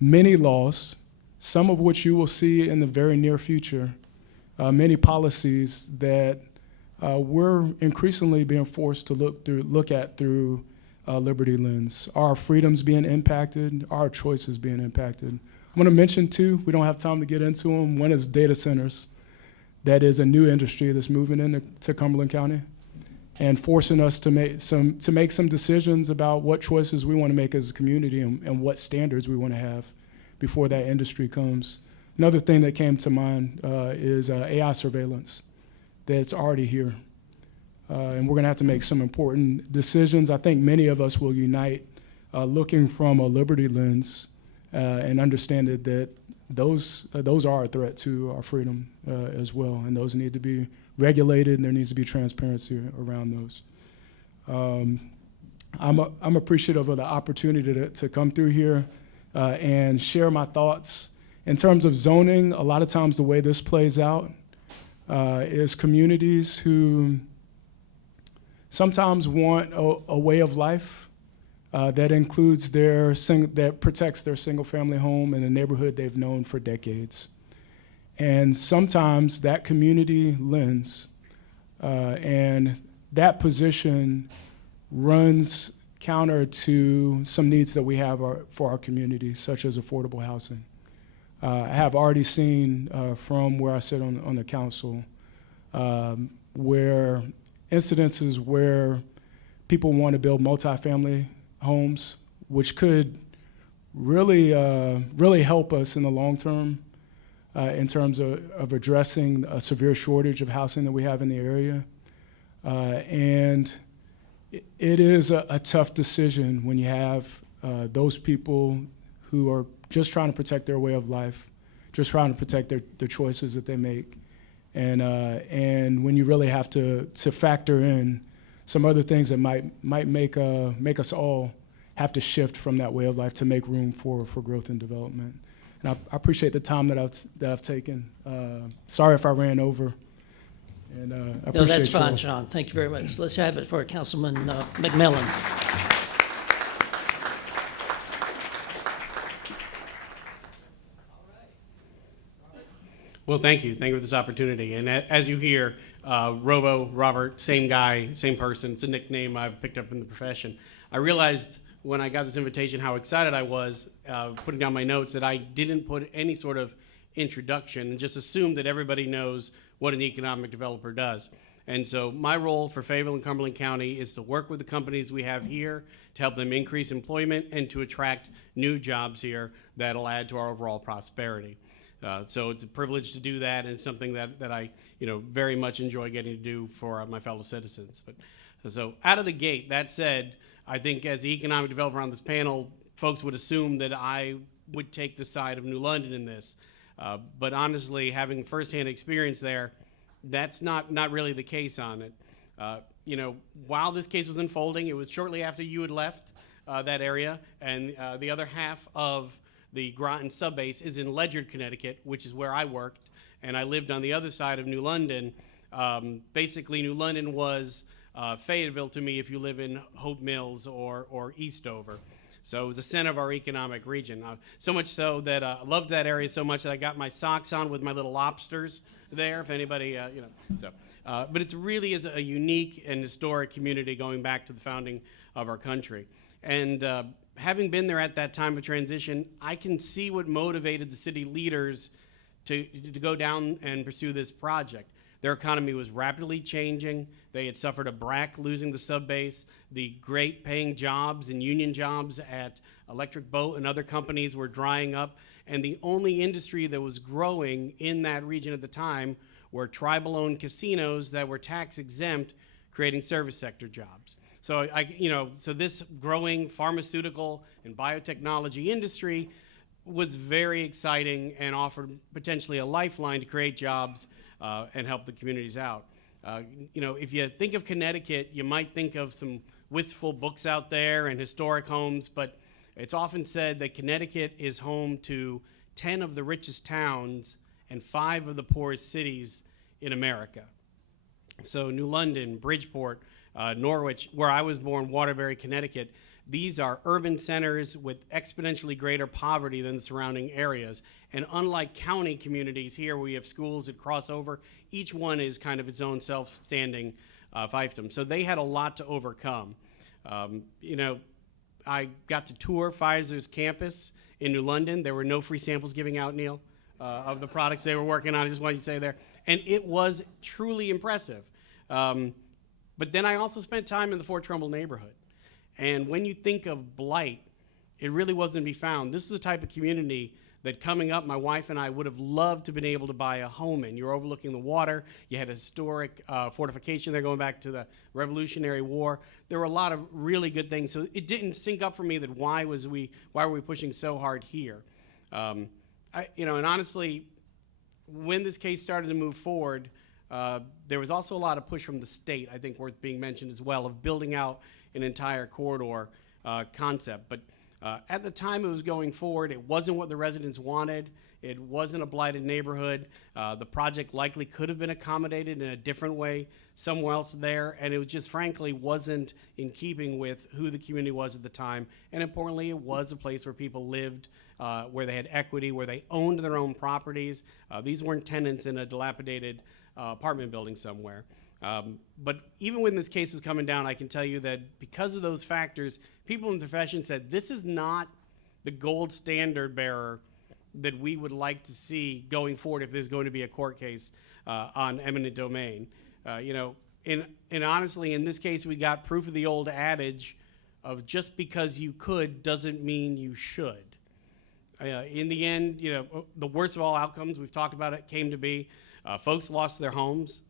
many laws, some of which you will see in the very near future, many policies that we're increasingly being forced to look at through liberty lens. Our freedoms being impacted, our choices being impacted. I'm going to mention two. We don't have time to get into them. One is data centers. That is a new industry that's moving into Cumberland County and forcing us to make some decisions about what choices we want to make as a community and what standards we want to have before that industry comes. Another thing that came to mind is AI surveillance that's already here. And we're going to have to make some important decisions. I think many of us will unite looking from a liberty lens and understanding that those are a threat to our freedom as well, and those need to be regulated, and there needs to be transparency around those. I'm appreciative of the opportunity to come through here and share my thoughts. In terms of zoning, a lot of times the way this plays out is communities who sometimes want a way of life that includes that protects their single-family home in a neighborhood they've known for decades. And sometimes that community lens and that position runs counter to some needs that we have for our community, such as affordable housing. I have already seen from where I sit on the council where incidences where people want to build multifamily homes, which could really help us in the long term in terms of addressing a severe shortage of housing that we have in the area. And it is a tough decision when you have those people who are just trying to protect their way of life, just trying to protect the choices that they make. And when you really have to factor in some other things that might make us all have to shift from that way of life to make room for growth and development. And I appreciate the time that I've taken. Sorry if I ran over. And I appreciate No, that's fine, y'all. Sean. Thank you very much. Let's have it for Councilman McMillan. Well, thank you. Thank you for this opportunity. And as you hear, Robo, Robert, same guy, same person. It's a nickname I've picked up in the profession. I realized when I got this invitation how excited I was putting down my notes that I didn't put any sort of introduction and just assumed that everybody knows what an economic developer does. And so my role for Fayetteville and Cumberland County is to work with the companies we have here to help them increase employment and to attract new jobs here that'll add to our overall prosperity. So it's a privilege to do that, and it's something that I very much enjoy getting to do for my fellow citizens. But so out of the gate, that said, I think as the economic developer on this panel, folks would assume that I would take the side of New London in this. But honestly, having firsthand experience there, that's not really the case on it. While this case was unfolding, it was shortly after you had left that area, and the other half of the Groton subbase is in Ledyard, Connecticut, which is where I worked, and I lived on the other side of New London. Basically, New London was Fayetteville to me if you live in Hope Mills or Eastover. So it was the center of our economic region. So much so that I loved that area so much that I got my socks on with my little lobsters there, if anybody, but it really is a unique and historic community going back to the founding of our country. And having been there at that time of transition, I can see what motivated the city leaders to go down and pursue this project. Their economy was rapidly changing. They had suffered a BRAC, losing the subbase. The great paying jobs and union jobs at Electric Boat and other companies were drying up. And the only industry that was growing in that region at the time were tribal-owned casinos that were tax exempt, creating service sector jobs. So so this growing pharmaceutical and biotechnology industry was very exciting and offered potentially a lifeline to create jobs and help the communities out. If you think of Connecticut, you might think of some wistful books out there and historic homes, but it's often said that Connecticut is home to 10 of the richest towns and 5 of the poorest cities in America. So New London, Bridgeport, Norwich, where I was born, Waterbury, Connecticut, these are urban centers with exponentially greater poverty than the surrounding areas. And unlike county communities here, we have schools that cross over. Each one is kind of its own self-standing fiefdom. So they had a lot to overcome. I got to tour Pfizer's campus in New London. There were no free samples giving out, Neil, of the products they were working on. I just wanted to say there. And it was truly impressive. But then I also spent time in the Fort Trumbull neighborhood. And when you think of blight, it really wasn't to be found. This is the type of community that coming up, my wife and I would have loved to have been able to buy a home in. You're overlooking the water. You had a historic fortification there going back to the Revolutionary War. There were a lot of really good things. So it didn't sync up for me that why were we pushing so hard here? And honestly, when this case started to move forward, there was also a lot of push from the state, I think worth being mentioned as well, of building out an entire corridor concept. But at the time it was going forward, it wasn't what the residents wanted. It wasn't a blighted neighborhood. The project likely could have been accommodated in a different way somewhere else there, and it was just frankly wasn't in keeping with who the community was at the time. And importantly, it was a place where people lived, where they had equity, where they owned their own properties. These weren't tenants in a dilapidated apartment building somewhere. But even when this case was coming down, I can tell you that because of those factors, people in the profession said this is not the gold standard bearer that we would like to see going forward if there's going to be a court case on eminent domain. And honestly, in this case, we got proof of the old adage of just because you could doesn't mean you should. In the end, the worst of all outcomes, we've talked about it, came to be folks lost their homes.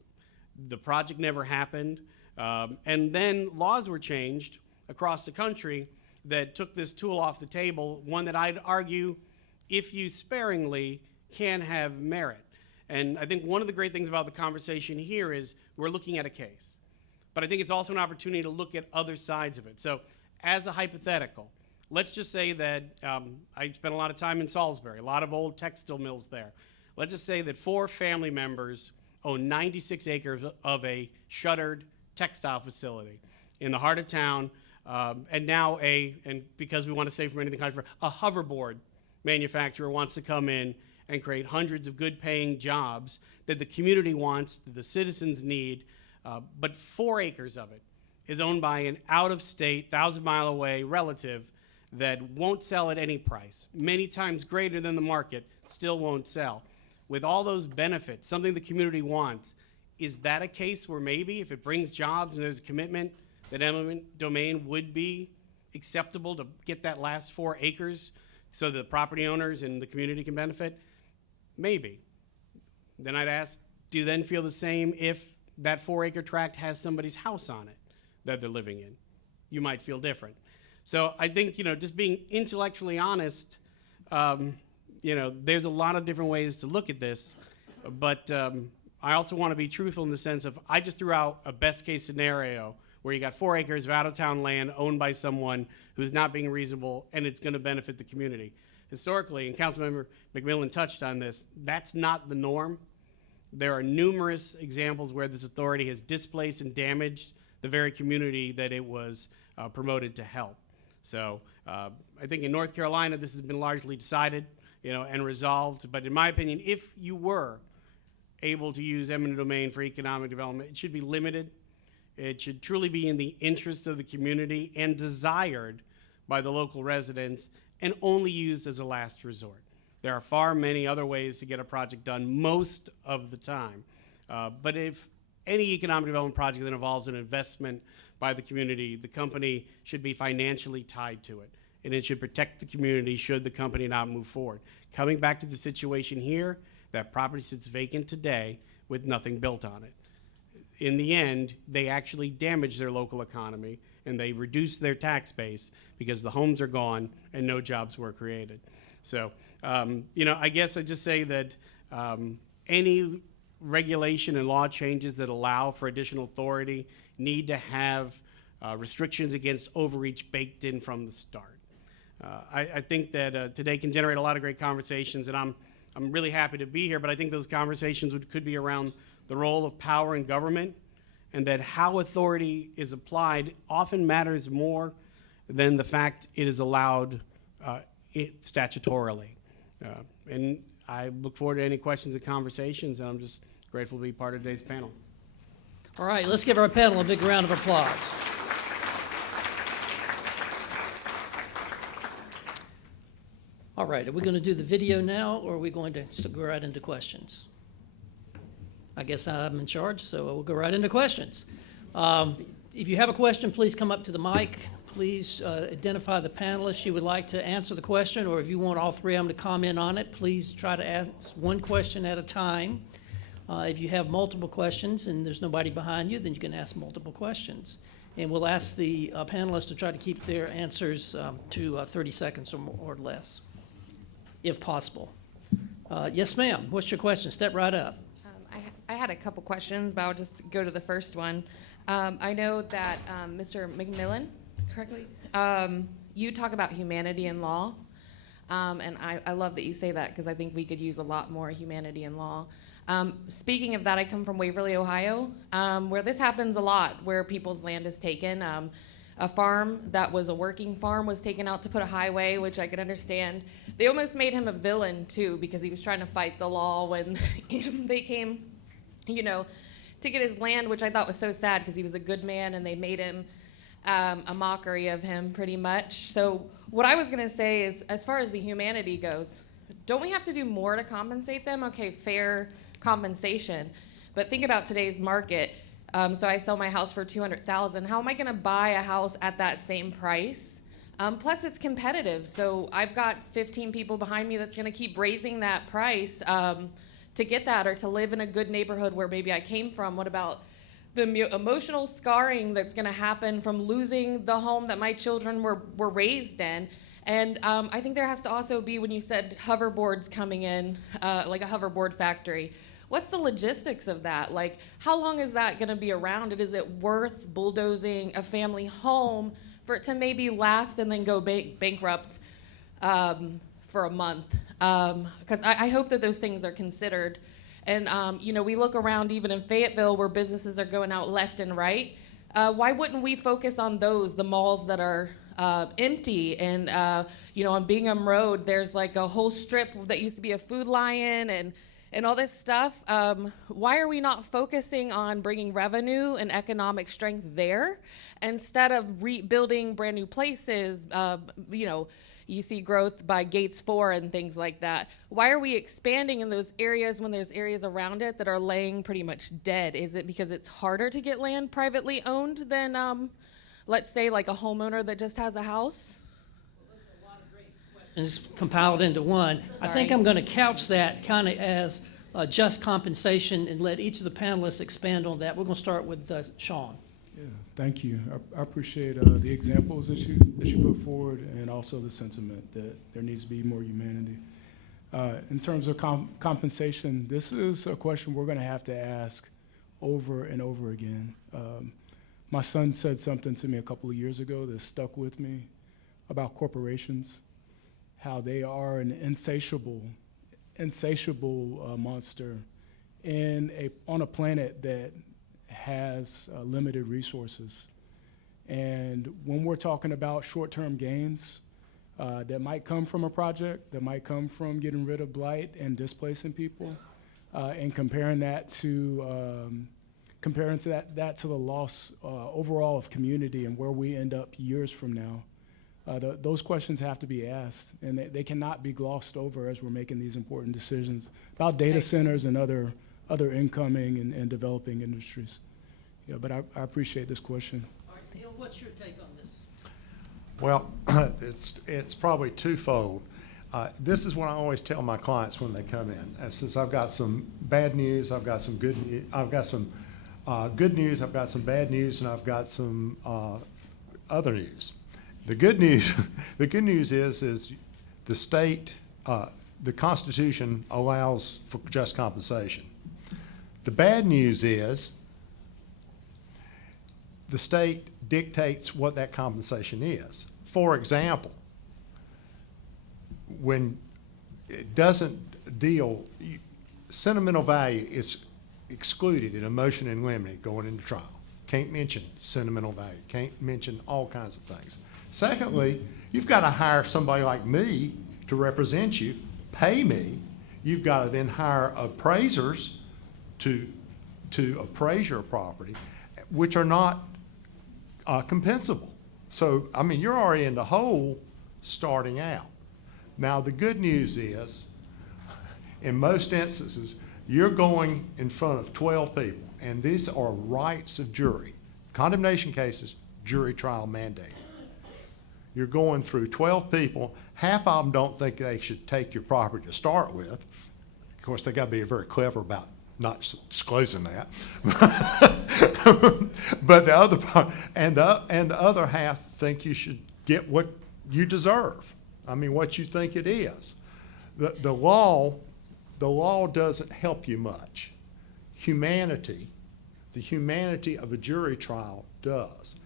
The project never happened. And then laws were changed across the country that took this tool off the table, one that I'd argue, if used sparingly, can have merit. And I think one of the great things about the conversation here is we're looking at a case. But I think it's also an opportunity to look at other sides of it. So as a hypothetical, let's just say that I spent a lot of time in Salisbury, a lot of old textile mills there. Let's just say that 4 family members own 96 acres of a shuttered textile facility in the heart of town, and now and because we want to save from anything controversial, a hoverboard manufacturer wants to come in and create hundreds of good-paying jobs that the community wants, that the citizens need, but 4 acres of it is owned by an out-of-state, 1,000-mile-away relative that won't sell at any price, many times greater than the market, still won't sell. With all those benefits, something the community wants, is that a case where maybe if it brings jobs and there's a commitment that eminent domain would be acceptable to get that last 4 acres so the property owners and the community can benefit? Maybe. Then I'd ask, do you then feel the same if that 4-acre tract has somebody's house on it that they're living in? You might feel different. So I think, just being intellectually honest, there's a lot of different ways to look at this, but I also want to be truthful in the sense of I just threw out a best case scenario where you got 4 acres of out-of-town land owned by someone who's not being reasonable and it's going to benefit the community. Historically, and Councilmember McMillan touched on this, that's not the norm. There are numerous examples where this authority has displaced and damaged the very community that it was promoted to help. So I think in North Carolina, this has been largely decided, and resolved. But in my opinion, if you were able to use eminent domain for economic development, it should be limited. It should truly be in the interest of the community and desired by the local residents, and only used as a last resort. There are far many other ways to get a project done most of the time. But if any economic development project that involves an investment by the community, the company should be financially tied to it, and it should protect the community should the company not move forward. Coming back to the situation here, that property sits vacant today with nothing built on it. In the end, they actually damage their local economy, and they reduce their tax base because the homes are gone and no jobs were created. So, I guess I just say that any regulation and law changes that allow for additional authority need to have restrictions against overreach baked in from the start. I think that today can generate a lot of great conversations, and I'm really happy to be here, but I think those conversations could be around the role of power in government, and that how authority is applied often matters more than the fact it is allowed statutorily. And I look forward to any questions and conversations, and I'm just grateful to be part of today's panel. All right, let's give our panel a big round of applause. All right, are we going to do the video now, or are we going to go right into questions? I guess I'm in charge, so we'll go right into questions. If you have a question, please come up to the mic. Please identify the panelists you would like to answer the question, or if you want all three of them to comment on it, please try to ask one question at a time. If you have multiple questions and there's nobody behind you, then you can ask multiple questions. And we'll ask the panelists to try to keep their answers to 30 seconds or less, if possible. Yes, ma'am. What's your question? Step right up. I had a couple questions, but I'll just go to the first one. I know that Mr. McMillan, correctly, you talk about humanity in law, and I love that you say that because I think we could use a lot more humanity in law. Speaking of that, I come from Waverly, Ohio, where this happens a lot, where people's land is taken. A farm that was a working farm was taken out to put a highway, which I could understand. They almost made him a villain, too, because he was trying to fight the law when they came, to get his land, which I thought was so sad because he was a good man, and they made him a mockery of him, pretty much. So what I was going to say is, as far as the humanity goes, don't we have to do more to compensate them? Okay, fair compensation. But think about today's market. So I sell my house for $200,000. How am I going to buy a house at that same price? Plus, it's competitive. So I've got 15 people behind me that's going to keep raising that price to get that, or to live in a good neighborhood where maybe I came from. What about the emotional scarring that's going to happen from losing the home that my children were raised in? And I think there has to also be, when you said hoverboards coming in, like a hoverboard factory, what's the logistics of that? Like, how long is that going to be around? And is it worth bulldozing a family home for it to maybe last and then go bankrupt for a month? Because I hope that those things are considered. And, we look around even in Fayetteville where businesses are going out left and right. Why wouldn't we focus on those, the malls that are empty? And, on Bingham Road, there's like a whole strip that used to be a Food Lion and all this stuff. Why are we not focusing on bringing revenue and economic strength there instead of rebuilding brand new places? You see growth by Gates 4 and things like that. Why are we expanding in those areas when there's areas around it that are laying pretty much dead? Is it because it's harder to get land privately owned than, let's say, like a homeowner that just has a house? And it's compiled into one. I think I'm going to couch that kind of as just compensation and let each of the panelists expand on that. We're going to start with Sean. Yeah, thank you. I appreciate the examples that you put forward, and also the sentiment that there needs to be more humanity. In terms of compensation, this is a question we're going to have to ask over and over again. My son said something to me a couple of years ago that stuck with me about corporations, how they are an insatiable monster on a planet that has limited resources. And when we're talking about short-term gains that might come from a project, that might come from getting rid of blight and displacing people, and comparing that to the loss overall of community and where we end up years from now, those questions have to be asked, and they cannot be glossed over as we're making these important decisions about data centers and other incoming and developing industries. Yeah, but I appreciate this question. All right, Neil, what's your take on this? Well, it's probably twofold. This is what I always tell my clients when they come in. Since I've got some bad news, I've got some good news, I've got some good news, I've got some bad news, and I've got some other news. The good news, the good news is the state, the Constitution allows for just compensation. The bad news is the state dictates what that compensation is. For example, when it doesn't deal, sentimental value is excluded in a motion in limine going into trial. Can't mention sentimental value, can't mention all kinds of things. Secondly, you've got to hire somebody like me to represent you, pay me. You've got to then hire appraisers to appraise your property, which are not compensable. So, I mean, you're already in the hole starting out. Now, the good news is, in most instances, you're going in front of 12 people, and these are rights of jury. Condemnation cases, jury trial mandate. You're going through 12 people. Half of them don't think they should take your property to start with. Of course, they got to be very clever about not disclosing that. But the other part, and the other half think you should get what you deserve. I mean, what you think it is. The law doesn't help you much. Humanity, the humanity of a jury trial does.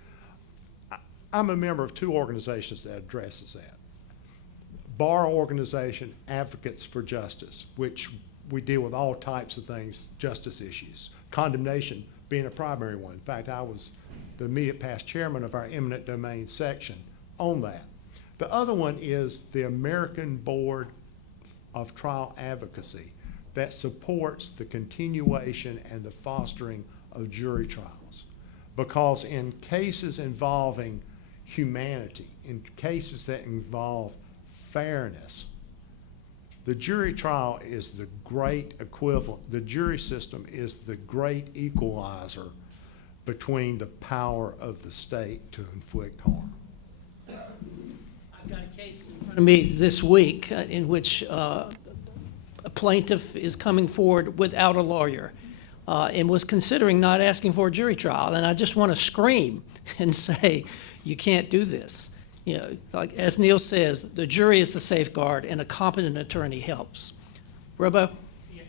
I'm a member of 2 organizations that addresses that. Bar organization, Advocates for Justice, which we deal with all types of things, justice issues. Condemnation being a primary one. In fact, I was the immediate past chairman of our eminent domain section on that. The other one is the American Board of Trial Advocacy that supports the continuation and the fostering of jury trials. Because in cases involving humanity, in cases that involve fairness, the jury trial is the great equivalent. The jury system is the great equalizer between the power of the state to inflict harm. I've got a case in front of me this week in which a plaintiff is coming forward without a lawyer and was considering not asking for a jury trial. And I just want to scream and say, you can't do this. You know, like as Neil says, the jury is the safeguard and a competent attorney helps. Robo?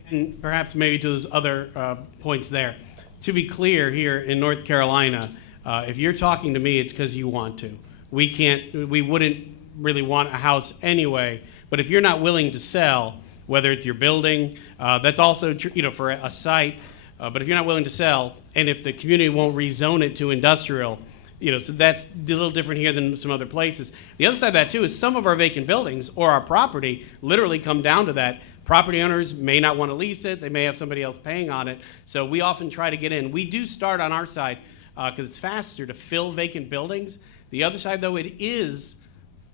And perhaps maybe to those other points there. To be clear, here in North Carolina, if you're talking to me, it's because you want to. We wouldn't really want a house anyway, but if you're not willing to sell, whether it's your building, that's also true, for a site, but if you're not willing to sell, and if the community won't rezone it to industrial, so that's a little different here than some other places. The other side of that, too, is some of our vacant buildings or our property literally come down to that. Property owners may not want to lease it. They may have somebody else paying on it. So we often try to get in. We do start on our side because it's faster to fill vacant buildings. The other side, though, it is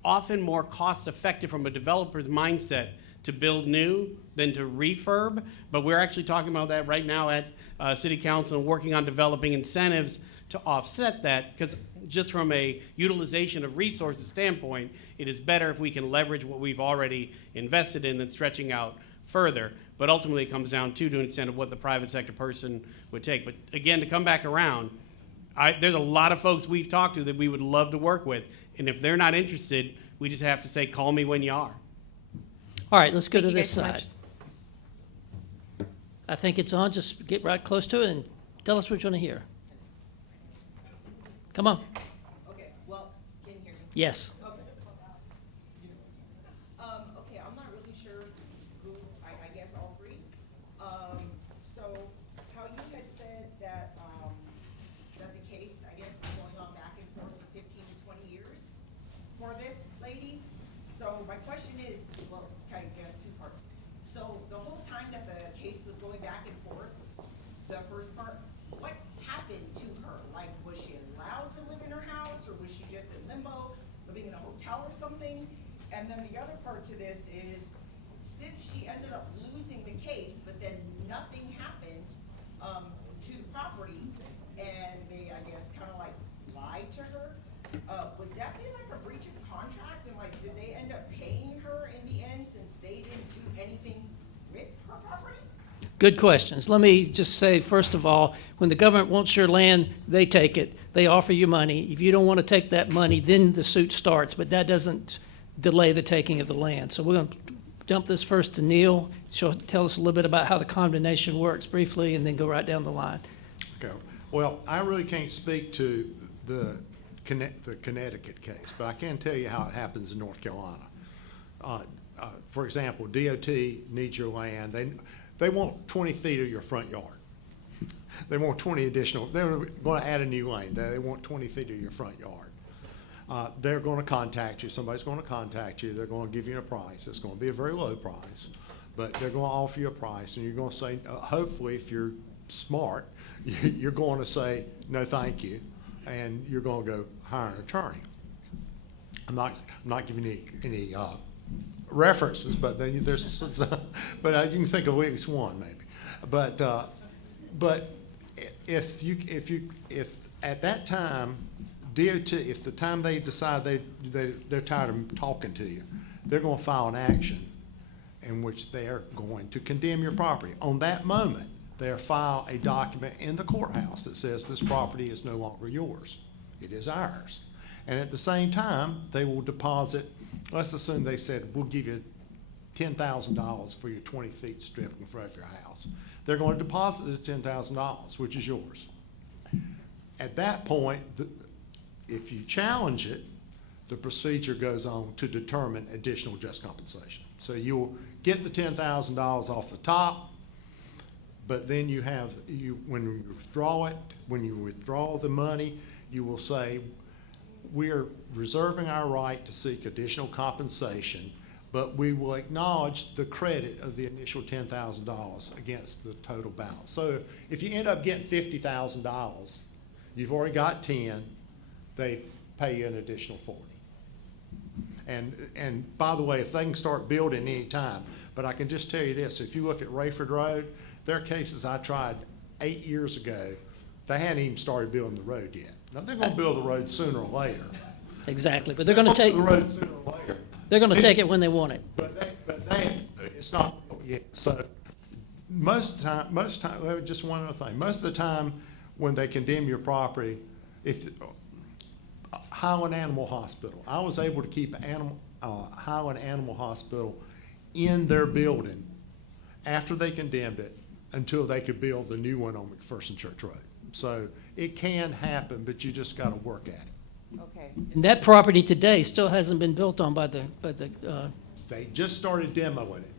often more cost-effective from a developer's mindset to build new than to refurb. But we're actually talking about that right now at City Council and working on developing incentives to offset that, because just from a utilization of resources standpoint, it is better if we can leverage what we've already invested in than stretching out further. But ultimately, it comes down to an extent of what the private sector person would take. But again, to come back around, there's a lot of folks we've talked to that we would love to work with, and if they're not interested, we just have to say, call me when you are. All right, let's go to Thank you this guys so side. I think it's on. Just get right close to it and tell us what you want to hear. Come on. Okay, well, can you hear me? Yes. Okay. Okay, I'm not really sure who, I guess all 3. So how you had said that, that the case, I guess, was going on back and forth my question is, well, it's kind of two parts. So the whole time that the case was going back and forth, the first part, what happened to her? Like, was she allowed to live in her house, or was she just in limbo, living in a hotel or something? And then the other part to this is, since she ended up losing the case, but then nothing happened to the property, and they, I guess, kind of like lied to her, would that be like a breach of contract? And like, did they end up paying her in the end since they didn't do anything with her property? Good questions. Let me just say, first of all, when the government wants your land, they take it. They offer you money. If you don't want to take that money, then the suit starts, but that doesn't delay the taking of the land. So we're going to dump this first to Neil. She'll tell us a little bit about how the condemnation works briefly, and then go right down the line. Okay. Well, I really can't speak to the Connecticut case, but I can tell you how it happens in North Carolina. For example, DOT needs your land. They want 20 feet of your front yard. They want 20 additional. They're going to add a new lane. They want 20 feet of your front yard. They're going to contact you. Somebody's going to contact you. They're going to give you a price. It's going to be a very low price, but they're going to offer you a price, and you're going to say, hopefully, if you're smart, you're going to say, no, thank you, and you're going to go hire an attorney. I'm not giving you any references, but then there's, but you can think of at least one maybe. But if at that time, DOT, if the time they decide they're tired of talking to you, they're going to file an action in which they're going to condemn your property. On that moment, they'll file a document in the courthouse that says this property is no longer yours. It is ours. And at the same time, they will deposit, let's assume they said, we'll give you $10,000 for your 20 feet strip in front of your house. They're going to deposit the $10,000, which is yours. At that point, if you challenge it, the procedure goes on to determine additional just compensation. So you'll get the $10,000 off the top, but then when you withdraw the money, you will say, we're reserving our right to seek additional compensation, but we will acknowledge the credit of the initial $10,000 against the total balance. So if you end up getting $50,000, you've already got 10, they pay you an additional 40. And by the way, if they can start building any time, but I can just tell you this, if you look at Rayford Road, there are cases I tried 8 years ago, they hadn't even started building the road yet. Now they're going to build the road sooner or later. Exactly, but they're going to take the road sooner or later. They're going to take it when they want it. It's not yet. So most of the time, just one other thing. Most of the time, when they condemn your property, Highland Animal Hospital, I was able to keep Highland Animal Hospital in their building after they condemned it until they could build the new one on McPherson Church Road. So it can happen, but you just got to work at it. Okay. And that property today still hasn't been built on by the. They just started demoing it.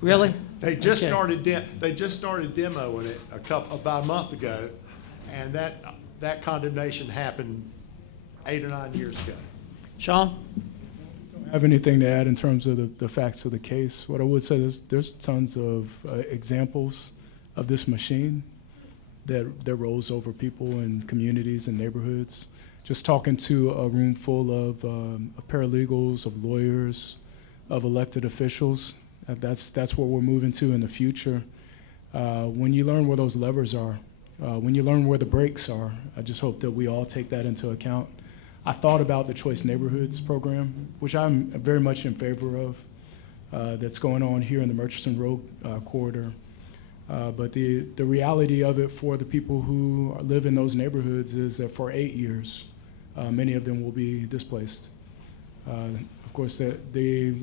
Really? They just started demoing it about a month ago, and that condemnation happened 8 or 9 years ago. Sean? I don't have anything to add in terms of the facts of the case. What I would say is there's tons of examples of this machine that rolls over people and communities and neighborhoods. Just talking to a room full of paralegals, of lawyers, of elected officials, that's what we're moving to in the future. When you learn where those levers are, when you learn where the brakes are, I just hope that we all take that into account. I thought about the Choice Neighborhoods program, which I'm very much in favor of, that's going on here in the Murchison Road corridor. But the reality of it for the people who live in those neighborhoods is that for 8 years, many of them will be displaced. Of course, the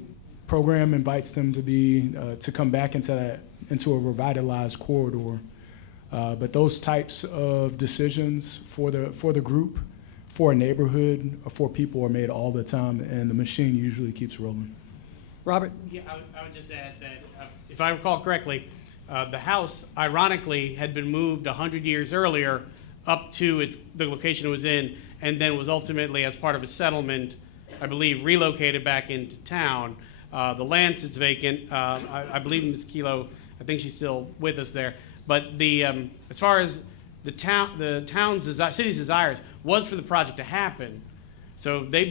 program invites them to come back into a revitalized corridor. But those types of decisions for the group, for a neighborhood, for people are made all the time, and the machine usually keeps rolling. Robert? Yeah, I would just add that if I recall correctly, the house, ironically, had been moved 100 years earlier up to the location it was in, and then was ultimately, as part of a settlement, I believe, relocated back into town. The land sits vacant. I believe Ms. Kelo, I think she's still with us there. But the as far as the city's desires was for the project to happen. So they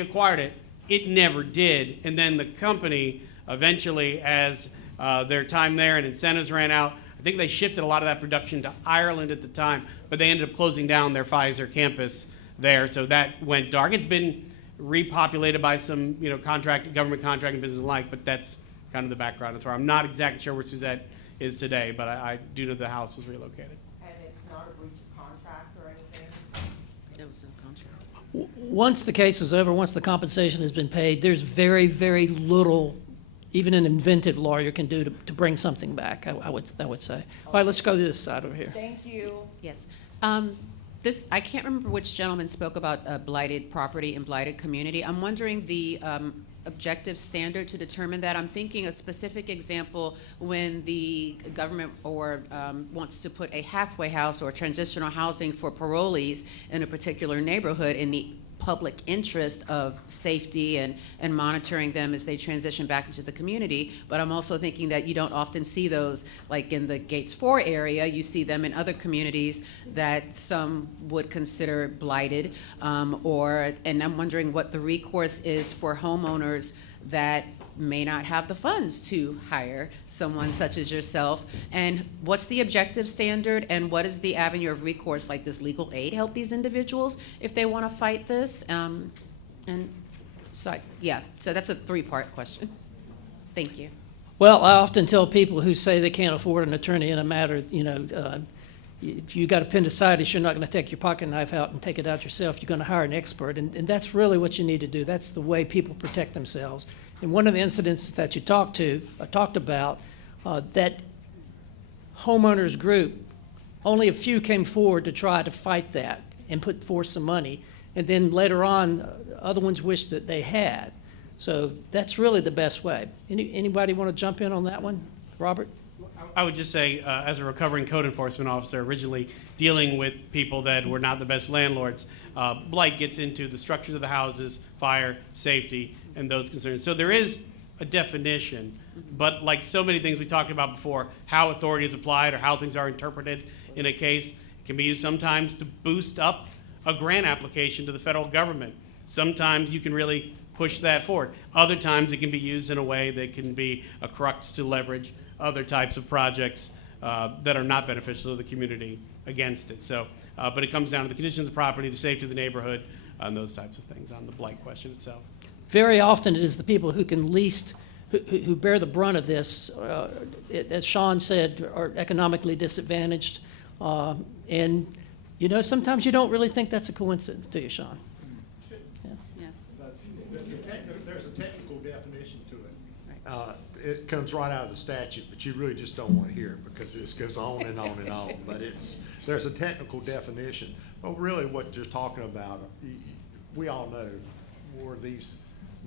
acquired it. It never did. And then the company eventually, as their time there and incentives ran out, I think they shifted a lot of that production to Ireland at the time, but they ended up closing down their Pfizer campus there. So that went dark. It's been repopulated by some, government contracting business alike, but that's kind of the background. That's where I'm not exactly sure where Suzette is today, but I do know the house was relocated. And it's not a breach of contract or anything? There was no contract. Once the case is over, once the compensation has been paid, there's very, very little even an inventive lawyer can do to bring something back, I would say. All right, let's go to this side over here. Thank you. Yes. I can't remember which gentleman spoke about blighted property and blighted community. I'm wondering the objective standard to determine that. I'm thinking a specific example when the government wants to put a halfway house or transitional housing for parolees in a particular neighborhood in the public interest of safety and monitoring them as they transition back into the community. But I'm also thinking that you don't often see those, like in the Gates 4 area. You see them in other communities that some would consider blighted, and I'm wondering what the recourse is for homeowners that may not have the funds to hire someone such as yourself, and what's the objective standard, and what is the avenue of recourse? Like, does legal aid help these individuals if they want to fight this? And so that's a three-part question. Thank you. Well, I often tell people who say they can't afford an attorney in a matter, if you got appendicitis, you're not going to take your pocket knife out and take it out yourself. You're going to hire an expert, and that's really what you need to do. That's the way people protect themselves. And one of the incidents that you talked about, that homeowners group, only a few came forward to try to fight that and put forth some money. And then later on, other ones wished that they had. So that's really the best way. Anybody want to jump in on that one? Robert? I would just say, as a recovering code enforcement officer, originally dealing with people that were not the best landlords, blight gets into the structures of the houses, fire, safety, and those concerns. So there is a definition, but like so many things we talked about before, how authority is applied or how things are interpreted in a case can be used sometimes to boost up a grant application to the federal government. Sometimes you can really push that forward. Other times it can be used in a way that can be a crux to leverage other types of projects that are not beneficial to the community against it. So, but it comes down to the conditions of property, the safety of the neighborhood, and those types of things on the blight question itself. Very often it is the people who can least, who bear the brunt of this, as Sean said, are economically disadvantaged. And, sometimes you don't really think that's a coincidence, do you, Sean? There's a technical definition to it. It comes right out of the statute, but you really just don't want to hear it because this goes on and on and on. But there's a technical definition. But really what you're talking about, we all know where these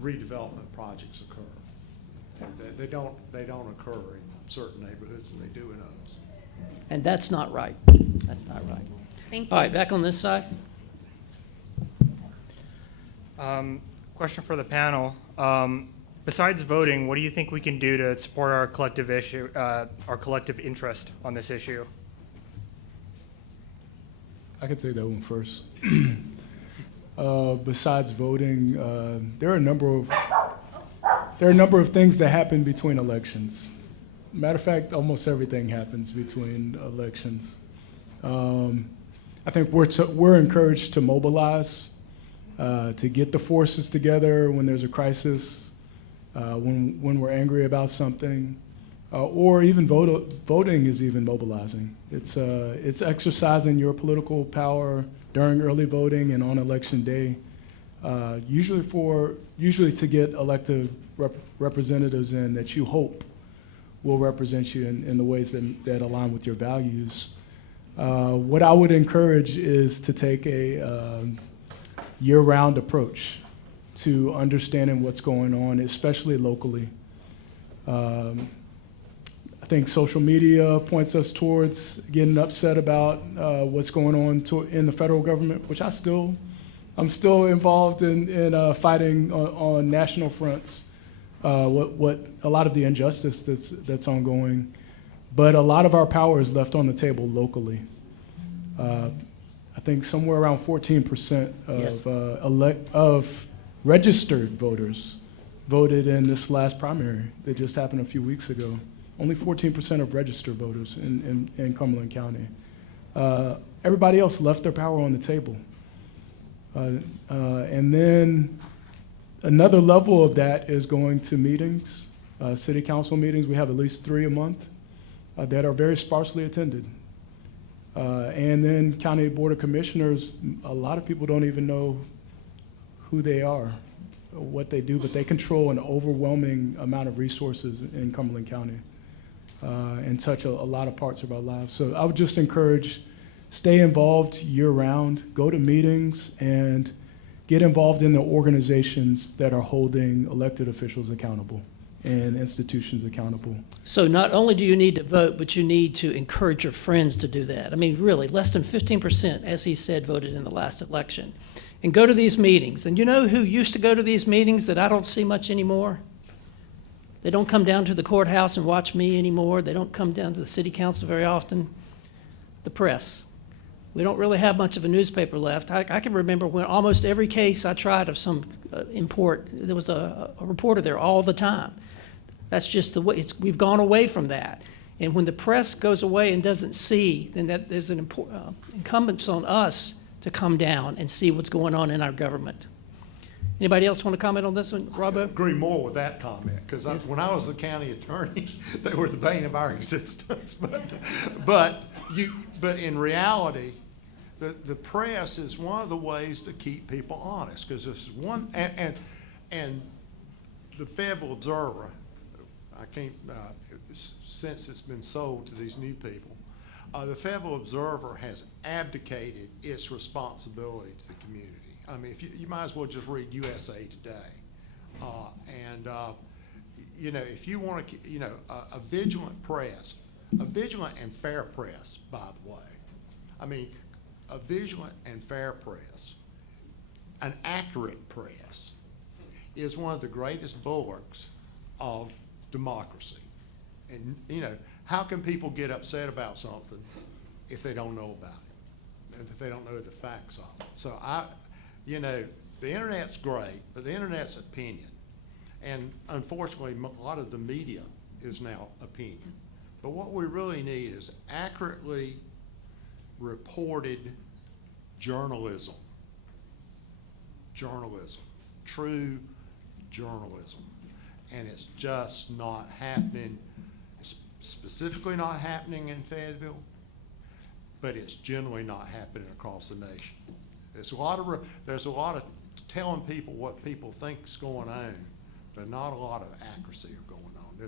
redevelopment projects occur. They don't occur in certain neighborhoods and they do in others. And that's not right. That's not right. Thank you. All right, back on this side. Question for the panel. Besides voting, what do you think we can do to support our collective interest on this issue? I can take that one first. Besides voting, there are a number of things that happen between elections. Matter of fact, almost everything happens between elections. I think we're encouraged to mobilize, to get the forces together when there's a crisis, when we're angry about something, or even voting is even mobilizing. It's exercising your political power during early voting and on election day, usually to get elected representatives in that you hope will represent you in the ways that align with your values. What I would encourage is to take a year-round approach to understanding what's going on, especially locally. I think social media points us towards getting upset about what's going on in the federal government, which I'm still involved in fighting on national fronts. what a lot of the injustice that's ongoing. But a lot of our power is left on the table locally. I think somewhere around 14% of registered voters voted in this last primary that just happened a few weeks ago. Only 14% of registered voters in Cumberland County. Everybody else left their power on the table. And then another level of that is going to meetings, city council meetings. We have at least 3 a month that are very sparsely attended. And then county board of commissioners, a lot of people don't even know who they are, what they do, but they control an overwhelming amount of resources in Cumberland County and touch a lot of parts of our lives. So I would just encourage, stay involved year-round, go to meetings, and get involved in the organizations that are holding elected officials accountable and institutions accountable. So not only do you need to vote, but you need to encourage your friends to do that. I mean, really, less than 15%, as he said, voted in the last election. And go to these meetings. And you know who used to go to these meetings that I don't see much anymore? They don't come down to the courthouse and watch me anymore. They don't come down to the city council very often. The press. We don't really have much of a newspaper left. I can remember when almost every case I tried of some import, there was a reporter there all the time. That's just the way we've gone away from that. And when the press goes away and doesn't see, then there's an incumbents on us to come down and see what's going on in our government. Anybody else want to comment on this one, Robbo? I agree more with that comment, because when I was the county attorney, they were the bane of our existence. But in reality, the press is one of the ways to keep people honest, because there's one, and the Fayetteville Observer, I can't, since it's been sold to these new people, the Fayetteville Observer has abdicated its responsibility to the community. I mean, if you might as well just read USA Today. You know, if you want to, you know, a vigilant press, a vigilant and fair press, by the way. I mean, a vigilant and fair press, an accurate press, is one of the greatest bulwarks of democracy. And, you know, how can people get upset about something if they don't know about it, and if they don't know the facts of it? So you know, the internet's great, but the internet's opinion. And unfortunately, a lot of the media is now opinion. But what we really need is accurately reported journalism. Journalism. True journalism. And it's just not happening. It's specifically not happening in Fayetteville, but it's generally not happening across the nation. There's a lot of telling people what people think is going on, but not a lot of accuracy going on.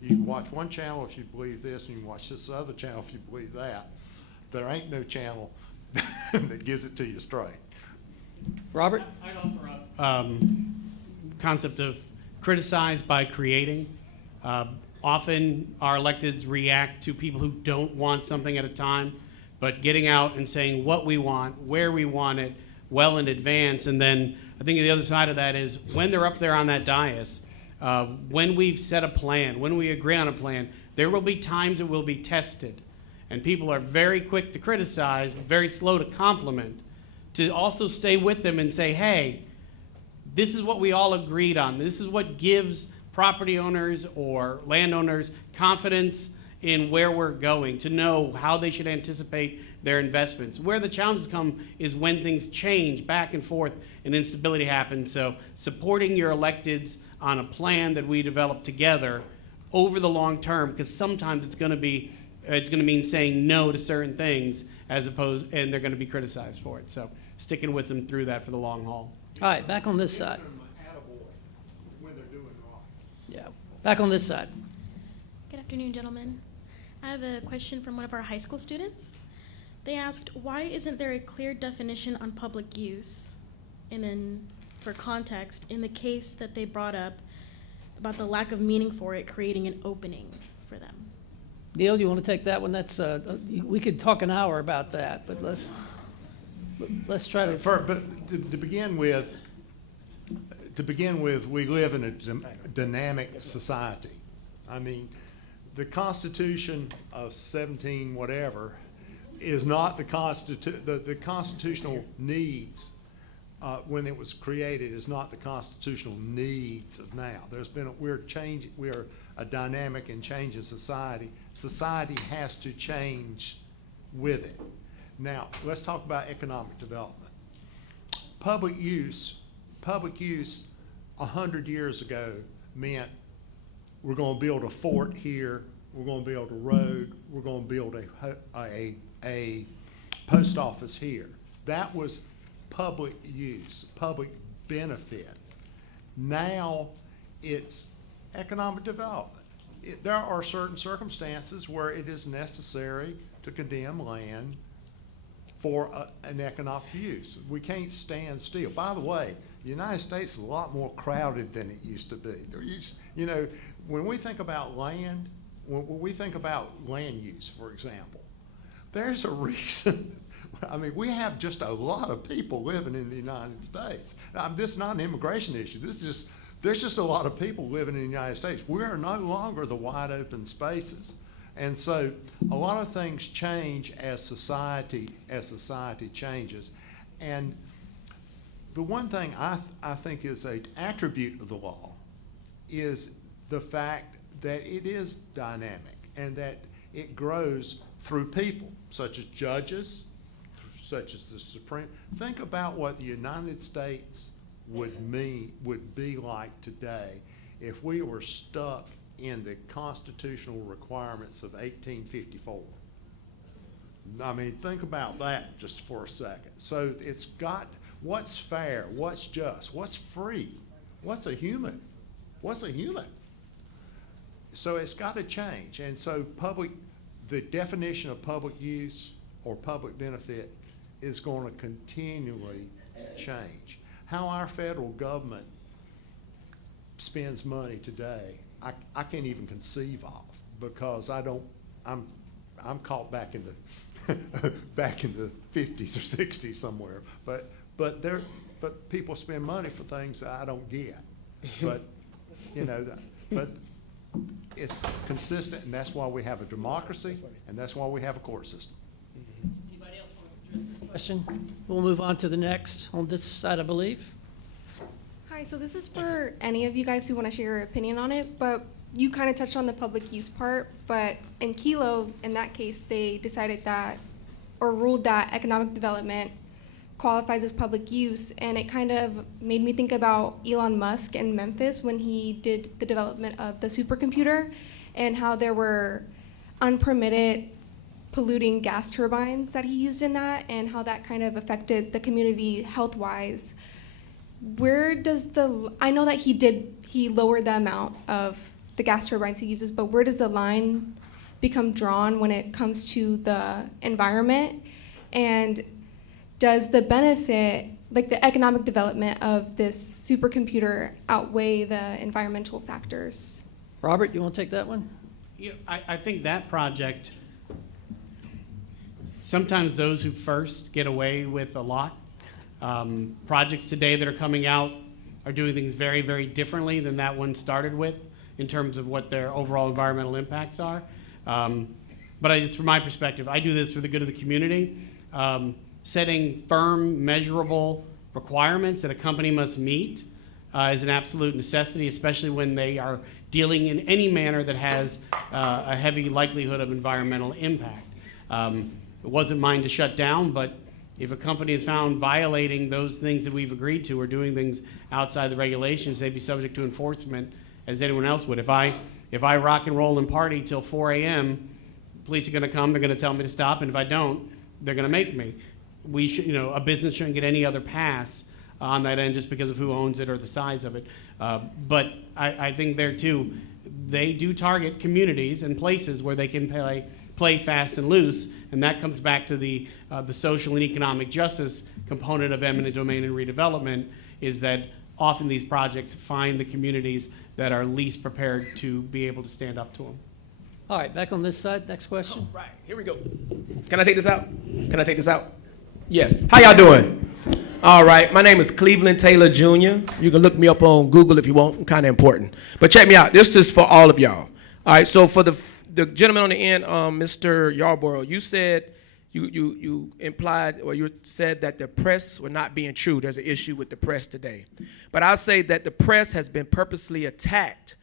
You can watch one channel if you believe this, and you can watch this other channel if you believe that. There ain't no channel that gives it to you straight. Robert? I'd offer up concept of criticize by creating. Often our electeds react to people who don't want something at a time, but getting out and saying what we want, where we want it, well in advance. And then I think the other side of that is when they're up there on that dais, when we've set a plan, when we agree on a plan, there will be times it will be tested. And people are very quick to criticize, very slow to compliment, to also stay with them and say, hey, this is what we all agreed on. This is what gives property owners or landowners confidence in where we're going, to know how they should anticipate their investments. Where the challenges come is when things change back and forth and instability happens. So supporting your electeds on a plan that we develop together over the long term, because sometimes it's going to mean saying no to certain things and they're going to be criticized for it. So sticking with them through that for the long haul. All right, back on this side. Yeah, back on this side. Good afternoon, gentlemen. I have a question from one of our high school students. They asked, why isn't there a clear definition on public use? And then, for context, in the case that they brought up about the lack of meaning for it, creating an opening for them. Neil, you want to take that one? That's we could talk an hour about that, but let's try to. But to begin with, to begin with, we live in a dynamic society. I mean, the Constitution of 17 whatever is not the constitutional needs when it was created is not the constitutional needs of now. We are a dynamic and changing society. Society has to change with it. Now, let's talk about economic development. Public use 100 years ago meant we're going to build a fort here, we're going to build a road, we're going to build a post office here. That was public use, public benefit. Now it's economic development. There are certain circumstances where it is necessary to condemn land for an economic use. We can't stand still. By the way, the United States is a lot more crowded than it used to be. When we think about land, when we think about land use, for example, there's a reason. I mean, we have just a lot of people living in the United States. This is not an immigration issue. There's just a lot of people living in the United States. We are no longer the wide open spaces. And so a lot of things change as society changes. And the one thing I think is an attribute of the law is the fact that it is dynamic and that it grows through people, such as judges, such as the Supreme. Think about what the United States would be like today if we were stuck in the constitutional requirements of 1854. I mean, think about that just for a second. So it's got what's fair, what's just, what's free, what's a human, what's a human. So it's got to change. And so the definition of public use or public benefit is going to continually change. How our federal government spends money today, I can't even conceive of, because I'm caught back in the back in the 50s or 60s somewhere. But people spend money for things that I don't get. But but it's consistent, and that's why we have a democracy, and that's why we have a court system. Anybody else want to address this question? We'll move on to the next on this side, I believe. Hi, so this is for any of you guys who want to share your opinion on it, but you kind of touched on the public use part, but in Kelo, in that case, they decided that, or ruled that economic development qualifies as public use, and it kind of made me think about Elon Musk in Memphis when he did the development of the supercomputer and how there were unpermitted polluting gas turbines that he used in that, and how that kind of affected the community health-wise. I know that he lowered the amount of the gas turbines he uses, but where does the line become drawn when it comes to the environment? And does the benefit, like the economic development of this supercomputer, outweigh the environmental factors? Robert, you want to take that one? Yeah, I think that project, sometimes those who first get away with a lot. Projects today that are coming out are doing things very, very differently than that one started with in terms of what their overall environmental impacts are. But from my perspective, I do this for the good of the community. Setting firm, measurable requirements that a company must meet is an absolute necessity, especially when they are dealing in any manner that has a heavy likelihood of environmental impact. It wasn't mine to shut down, but if a company is found violating those things that we've agreed to or doing things outside the regulations, they'd be subject to enforcement as anyone else would. If I rock and roll and party till 4 a.m., police are going to come, they're going to tell me to stop, and if I don't, they're going to make me. We should, a business shouldn't get any other pass on that end just because of who owns it or the size of it. But I think there too, they do target communities and places where they can play fast and loose, and that comes back to the social and economic justice component of eminent domain and redevelopment, is that often these projects find the communities that are least prepared to be able to stand up to them. All right, back on this side, next question. Right, here we go. Can I take this out? Yes. How y'all doing? All right, my name is Cleveland Taylor Jr. You can look me up on Google if you want. I'm kind of important. But check me out. This is for all of y'all. All right, so for the gentleman on the end, Mr. Yarborough, you said, you implied, or you said that the press were not being true. There's an issue with the press today. But I'll say that the press has been purposely attacked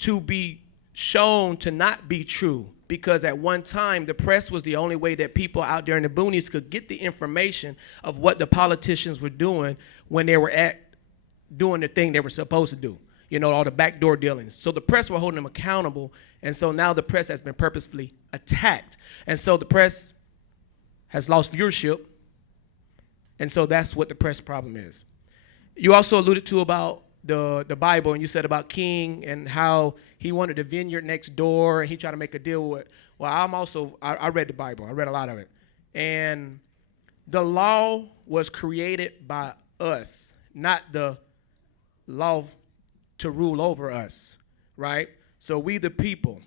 to be shown to not be true, because at one time the press was the only way that people out there in the boonies could get the information of what the politicians were doing when they were doing the thing they were supposed to do, you know, all the backdoor dealings. So the press were holding them accountable, and so now the press has been purposefully attacked, and so the press has lost viewership, and so that's what the press problem is. You also alluded to about the Bible, and you said about King and how he wanted the vineyard next door and he tried to make a deal with. Well, I read the Bible. I read a lot of it. And the law was created by us, not the law to rule over us, right? So we the people.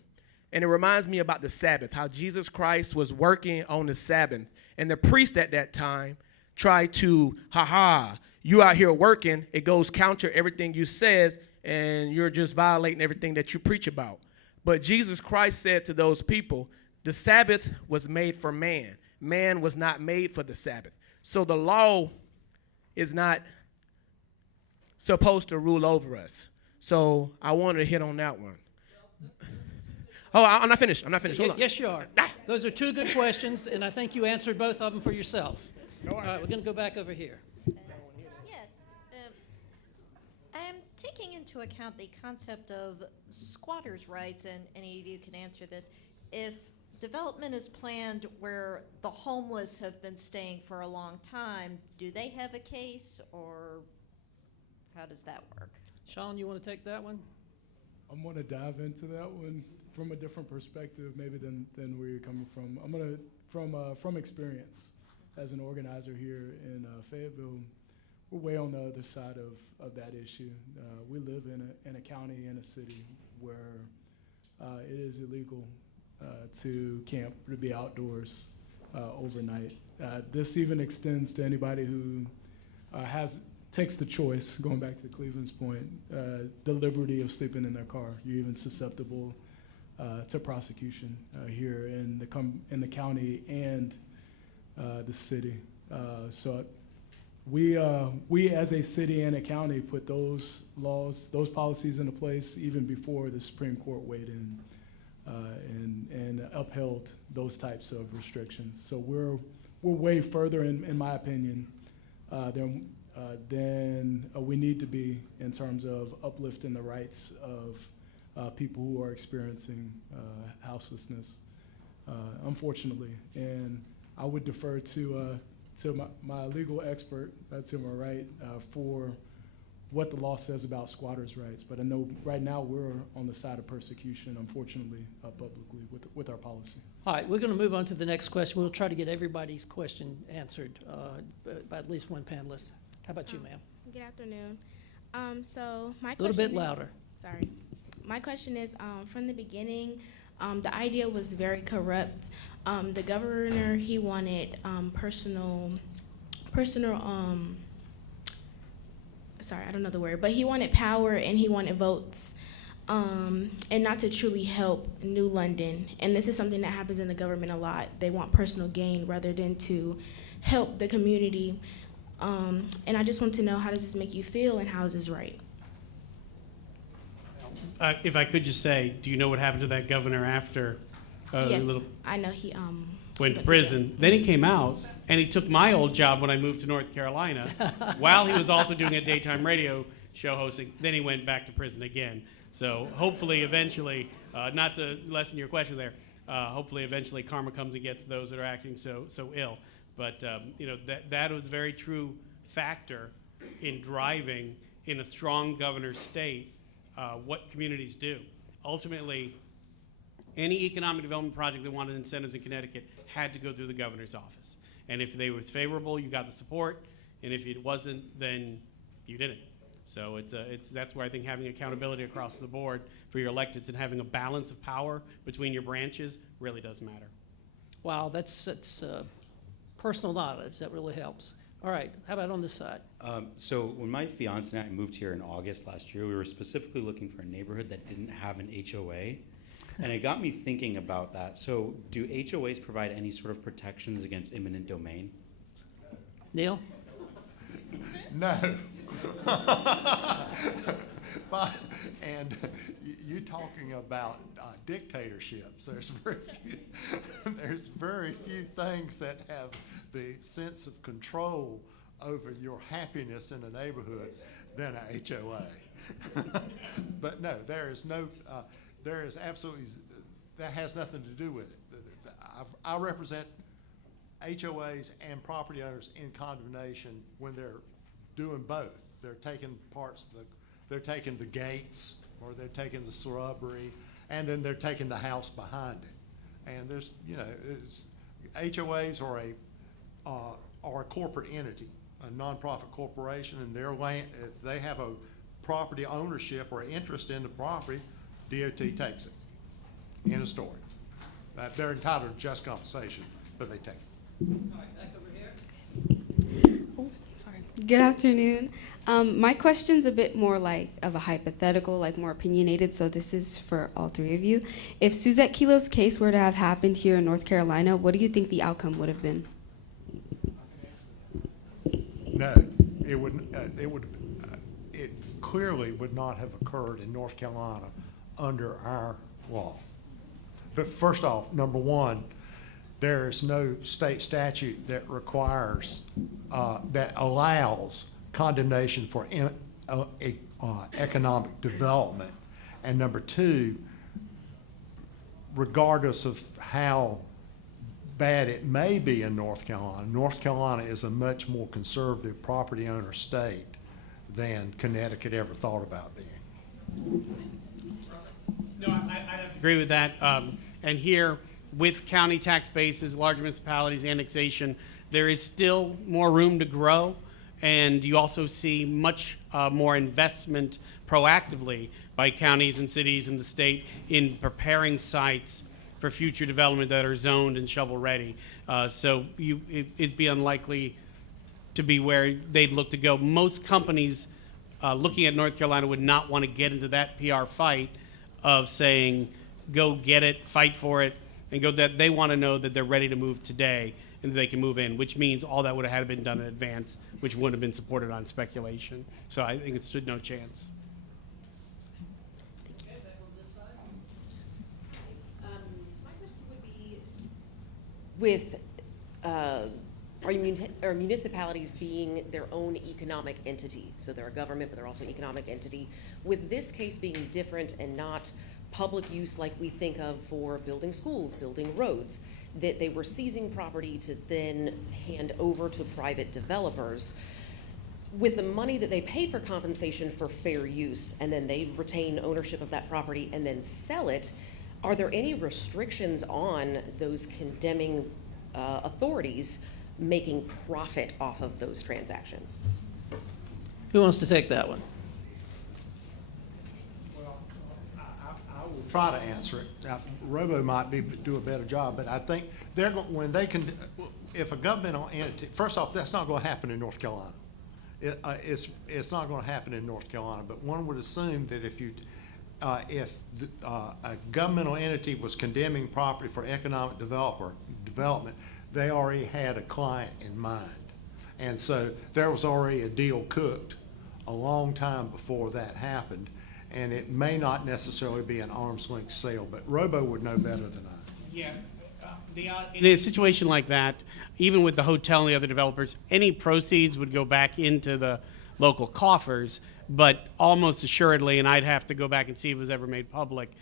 And it reminds me about the Sabbath, how Jesus Christ was working on the Sabbath. And the priest at that time tried to, you out here working, it goes counter everything you says, and you're just violating everything that you preach about. But Jesus Christ said to those people, the Sabbath was made for man. Man was not made for the Sabbath. So the law is not supposed to rule over us. So I wanted to hit on that one. Oh, I'm not finished. Hold on. Yes, you are. Those are two good questions, and I think you answered both of them for yourself. All right, we're going to go back over here. Yes. I'm taking into account the concept of squatters' rights, and any of you can answer this. If development is planned where the homeless have been staying for a long time, do they have a case, or how does that work? Sean, you want to take that one? I'm going to dive into that one from a different perspective, maybe than where you're coming from. I'm going to, from experience as an organizer here in Fayetteville, we're way on the other side of that issue. We live in a county, in a city, where it is illegal to camp, to be outdoors overnight. This even extends to anybody who takes the choice, going back to Cleveland's point, the liberty of sleeping in their car. You're even susceptible to prosecution here in the county and the city. So we as a city and a county put those laws, those policies into place even before the Supreme Court weighed in and upheld those types of restrictions. So we're way further, in my opinion, than we need to be in terms of uplifting the rights of people who are experiencing houselessness, unfortunately. And I would defer to my legal expert, to my right, for what the law says about squatters' rights. But I know right now we're on the side of persecution, unfortunately, publicly with our policy. All right, we're going to move on to the next question. We'll try to get everybody's question answered by at least one panelist. How about you, ma'am? Good afternoon. So my question a little bit is, louder. Sorry. My question is, from the beginning, the idea was very corrupt. The governor, he wanted sorry, I don't know the word, but he wanted power and he wanted votes, and not to truly help New London. And this is something that happens in the government a lot. They want personal gain rather than to help the community. And I just want to know, how does this make you feel and how is this right? If I could just say, do you know what happened to that governor after Yes, I know he went to prison? Then he came out and he took my old job when I moved to North Carolina while he was also doing a daytime radio show hosting. Then he went back to prison again. So hopefully eventually, not to lessen your question there, hopefully eventually karma comes and gets those that are acting so ill. But you know, that was a very true factor in driving in a strong governor's state what communities do. Ultimately, any economic development project that wanted incentives in Connecticut had to go through the governor's office. And if they was favorable, you got the support, and if it wasn't, then you didn't. So that's where I think having accountability across the board for your electeds and having a balance of power between your branches really does matter. Wow, that's personal knowledge. That really helps. All right, how about on this side? So when my fiance and I moved here in August last year, we were specifically looking for a neighborhood that didn't have an HOA. And it got me thinking about that. So do HOAs provide any sort of protections against eminent domain? Neil? No. And you talking about dictatorships. There's very few things that have the sense of control over your happiness in a neighborhood than a HOA. But no, there is absolutely, that has nothing to do with it. I represent HOAs and property owners in condemnation when they're doing both. They're taking they're taking the gates, or they're taking the shrubbery, and then they're taking the house behind it. And there's, HOAs are a corporate entity, a nonprofit corporation, and their land, if they have a property ownership or interest in the property, DOT takes it. End of story. They're entitled to just compensation, but they take it. All right, back over here. Oh, sorry. Good afternoon. My question's a bit more like of a hypothetical, like more opinionated, so this is for all three of you. If Suzette Kelo's case were to have happened here in North Carolina, what do you think the outcome would have been? No, it clearly would not have occurred in North Carolina under our law. But first off, number one, there is no state statute that requires, that allows condemnation for economic development. And number two, regardless of how bad it may be in North Carolina is a much more conservative property owner state than Connecticut ever thought about being. No, I'd have to agree with that. And here, with county tax bases, large municipalities, annexation, there is still more room to grow. And you also see much more investment proactively by counties and cities in the state in preparing sites for future development that are zoned and shovel ready. So it'd be unlikely to be where they'd look to go. Most companies looking at North Carolina would not want to get into that PR fight of saying, go get it, fight for it, and go that they want to know that they're ready to move today and they can move in, which means all that would have had to been done in advance, which wouldn't have been supported on speculation. So I think it stood no chance. My question would be, with our municipalities being their own economic entity, so they're a government, but they're also an economic entity, with this case being different and not public use like we think of for building schools, building roads, that they were seizing property to then hand over to private developers. With the money that they pay for compensation for fair use, and then they retain ownership of that property and then sell it, are there any restrictions on those condemning authorities making profit off of those transactions? Who wants to take that one? I will try to answer it. Now, Robo might do a better job, but I think they're going, when they can, if a governmental entity, first off, that's not going to happen in North Carolina. It's not going to happen in North Carolina, but one would assume that if a governmental entity was condemning property for economic development, they already had a client in mind. And so there was already a deal cooked a long time before that happened, and it may not necessarily be an arm's length sale, but Robo would know better than I. Yeah. In a situation like that, even with the hotel and the other developers, any proceeds would go back into the local coffers, but almost assuredly, and I'd have to go back and see if it was ever made public,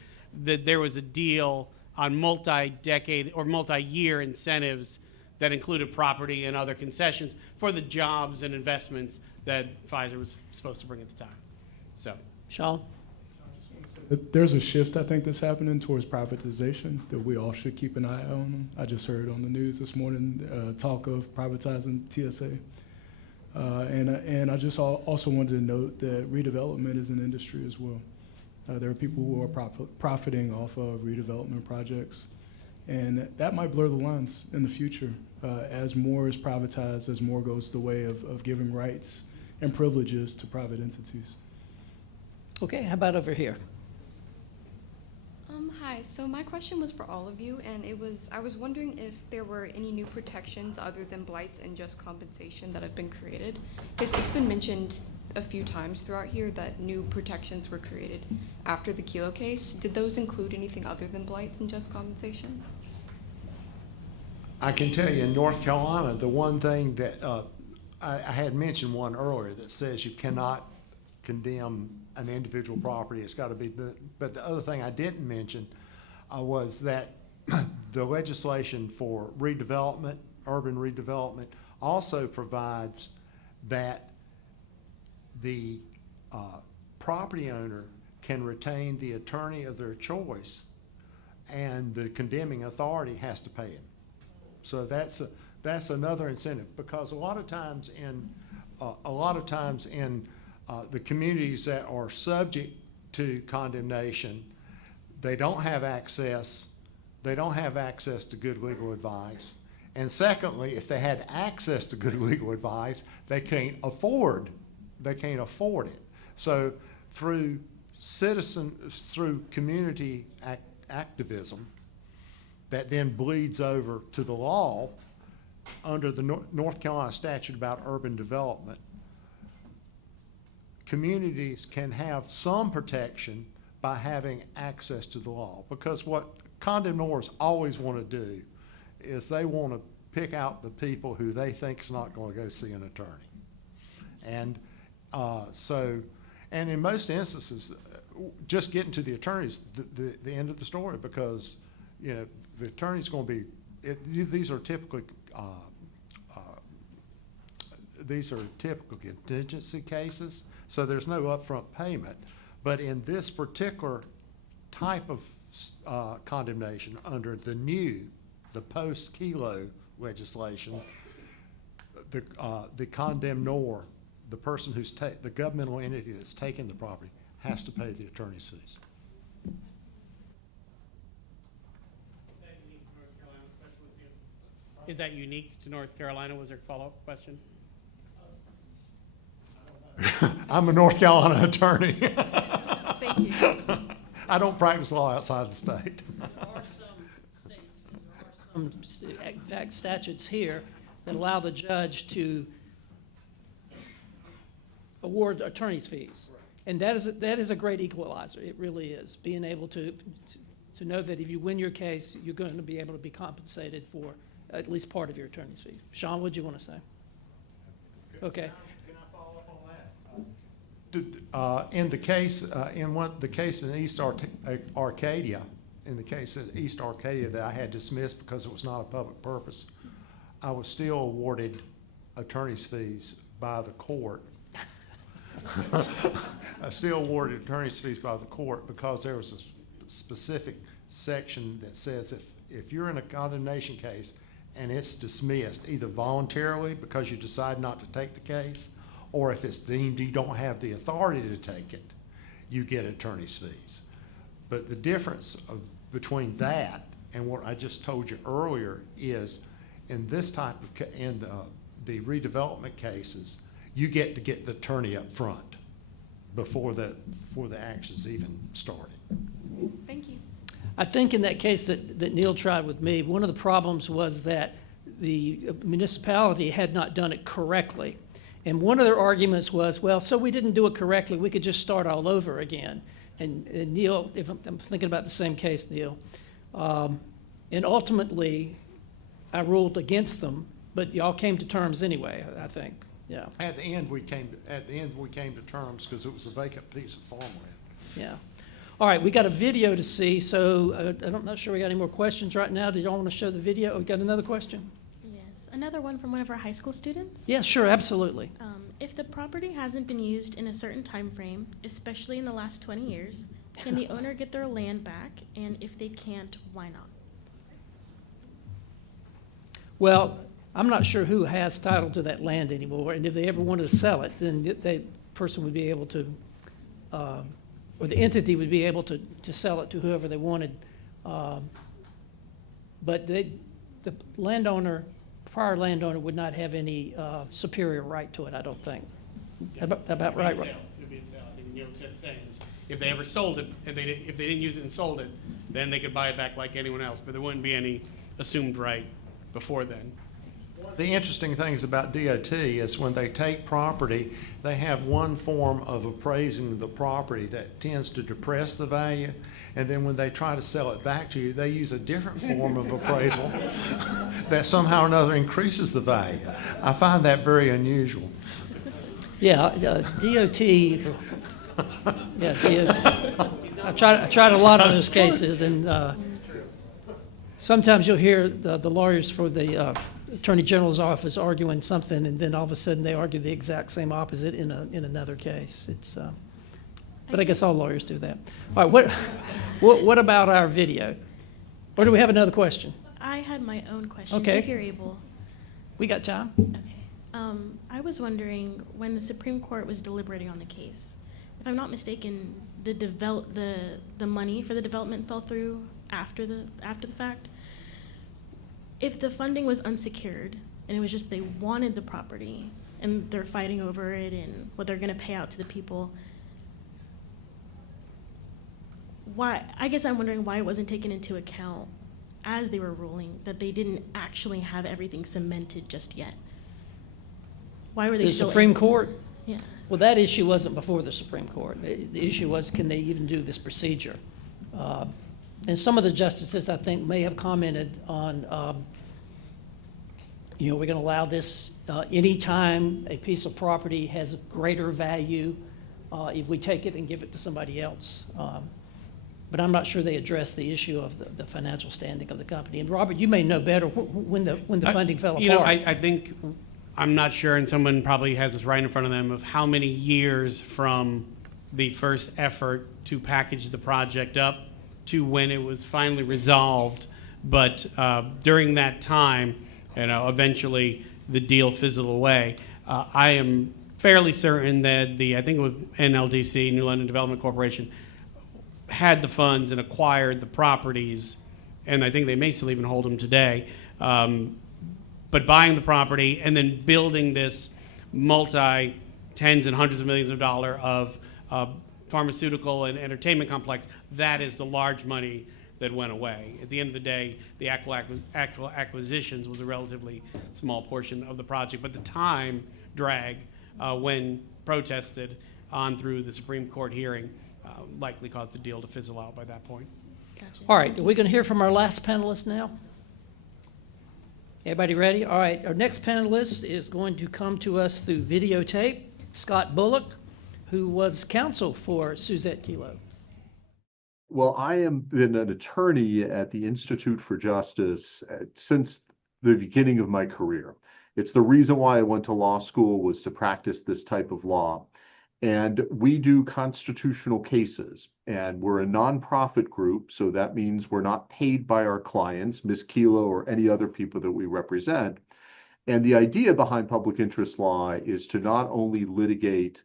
that there was a deal on multi-decade or multi-year incentives that included property and other concessions for the jobs and investments that Pfizer was supposed to bring at the time. So, Sean? There's a shift, I think, that's happening towards privatization that we all should keep an eye on. I just heard on the news this morning talk of privatizing TSA. And I just also wanted to note that redevelopment is an industry as well. There are people who are profiting off of redevelopment projects, and that might blur the lines in the future. as more is privatized, as more goes the way of giving rights and privileges to private entities. Okay, how about over here? Hi, so my question was for all of you, and I was wondering if there were any new protections other than blights and just compensation that have been created, because it's been mentioned a few times throughout here that new protections were created after the Kelo case. Did those include anything other than blights and just compensation? I can tell you in North Carolina, the one thing that I had mentioned one earlier that says you cannot condemn an individual property. It's got to be but the other thing I didn't mention was that the legislation for redevelopment, urban redevelopment, also provides that the property owner can retain the attorney of their choice, and the condemning authority has to pay him. So that's another incentive, because a lot of times in the communities that are subject to condemnation, they don't have access to good legal advice. And secondly, if they had access to good legal advice, they can't afford it. So through community activism that then bleeds over to the law under the North Carolina statute about urban development, communities can have some protection by having access to the law. Because what condemnors always want to do is they want to pick out the people who they think is not going to go see an attorney. And and in most instances, just getting to the attorneys, the end of the story, because the attorney's going to be, these are typical contingency cases, so there's no upfront payment. But in this particular type of condemnation under the post-Kelo legislation, the condemnor, the person who's the governmental entity that's taking the property, has to pay the attorney's fees. Is that unique to North Carolina? Was there a follow-up question? I'm a North Carolina attorney. Thank you. I don't practice law outside the state. There are some fact statutes here that allow the judge to award attorney's fees. And that is a great equalizer. It really is. Being able to know that if you win your case, you're going to be able to be compensated for at least part of your attorney's fees. Sean, what do you want to say? Okay. Can I follow up on that? In the case, the case in East Arcadia, that I had dismissed because it was not a public purpose, I was still awarded attorney's fees by the court. I still awarded attorney's fees by the court because there was a specific section that says if you're in a condemnation case and it's dismissed either voluntarily because you decide not to take the case, or if it's deemed you don't have the authority to take it, you get attorney's fees. But the difference between that and what I just told you earlier is in this type of, in the redevelopment cases, you get to get the attorney up front before the action's even started. Thank you. I think in that case that Neil tried with me, one of the problems was that the municipality had not done it correctly. And one of their arguments was, well, so we didn't do it correctly, we could just start all over again. And Neil, if I'm thinking about the same case, Neil, and ultimately I ruled against them, but y'all came to terms anyway, I think. Yeah. At the end we came to terms because it was a vacant piece of farmland. Yeah. All right, we got a video to see, so I'm not sure we got any more questions right now. Do y'all want to show the video? We got another question? Yes, another one from one of our high school students. Yeah, sure, absolutely. If the property hasn't been used in a certain time frame, especially in the last 20 years, can the owner get their land back? And if they can't, why not? Well, I'm not sure who has title to that land anymore, and if they ever wanted to sell it, then the person would be able to, or the entity would be able to sell it to whoever they wanted. But the landowner prior landowner would not have any superior right to it, I don't think. About right? It'd be a sale. I think Neil said the same. If they ever sold it, if they didn't use it and sold it, then they could buy it back like anyone else, but there wouldn't be any assumed right before then. The interesting things about DOT is when they take property, they have one form of appraising the property that tends to depress the value. And then when they try to sell it back to you, they use a different form of appraisal that somehow or another increases the value. I find that very unusual. Yeah, DOT. Yeah, DOT. I tried a lot of those cases, and sometimes you'll hear the lawyers for the Attorney General's office arguing something, and then all of a sudden they argue the exact same opposite in another case. It's, but I guess all lawyers do that. All right, what about our video? Or do we have another question? I had my own question, Okay. if you're able. We got time. Okay. I was wondering, when the Supreme Court was deliberating on the case, if I'm not mistaken, the money for the development fell through after the fact. If the funding was unsecured and it was just they wanted the property and they're fighting over it and what they're going to pay out to the people, why? I guess I'm wondering why it wasn't taken into account as they were ruling that they didn't actually have everything cemented just yet. Why were they The still Supreme able to- Court? Yeah. Well, that issue wasn't before the Supreme Court. The issue was, can they even do this procedure? And some of the justices, I think, may have commented on, we're going to allow this anytime a piece of property has a greater value, if we take it and give it to somebody else. But I'm not sure they addressed the issue of the financial standing of the company. And Robert, you may know better when the funding fell apart. I think, I'm not sure, and someone probably has this right in front of them, of how many years from the first effort to package the project up to when it was finally resolved. But during that time, eventually the deal fizzled away. I am fairly certain that I think it was NLDC, New London Development Corporation, had the funds and acquired the properties, and I think they may still even hold them today. But buying the property and then building this multi-tens and hundreds of millions of dollars of pharmaceutical and entertainment complex, that is the large money that went away. At the end of the day, the actual acquisitions was a relatively small portion of the project, but the time drag when protested on through the Supreme Court hearing likely caused the deal to fizzle out by that point. Gotcha. All right, are we going to hear from our last panelist now? Everybody ready? All right, our next panelist is going to come to us through videotape, Scott Bullock, who was counsel for Suzette Kelo. Well, I have been an attorney at the Institute for Justice since the beginning of my career. It's the reason why I went to law school, was to practice this type of law. And we do constitutional cases, and we're a nonprofit group, so that means we're not paid by our clients, Ms. Kelo or any other people that we represent. And the idea behind public interest law is to not only litigate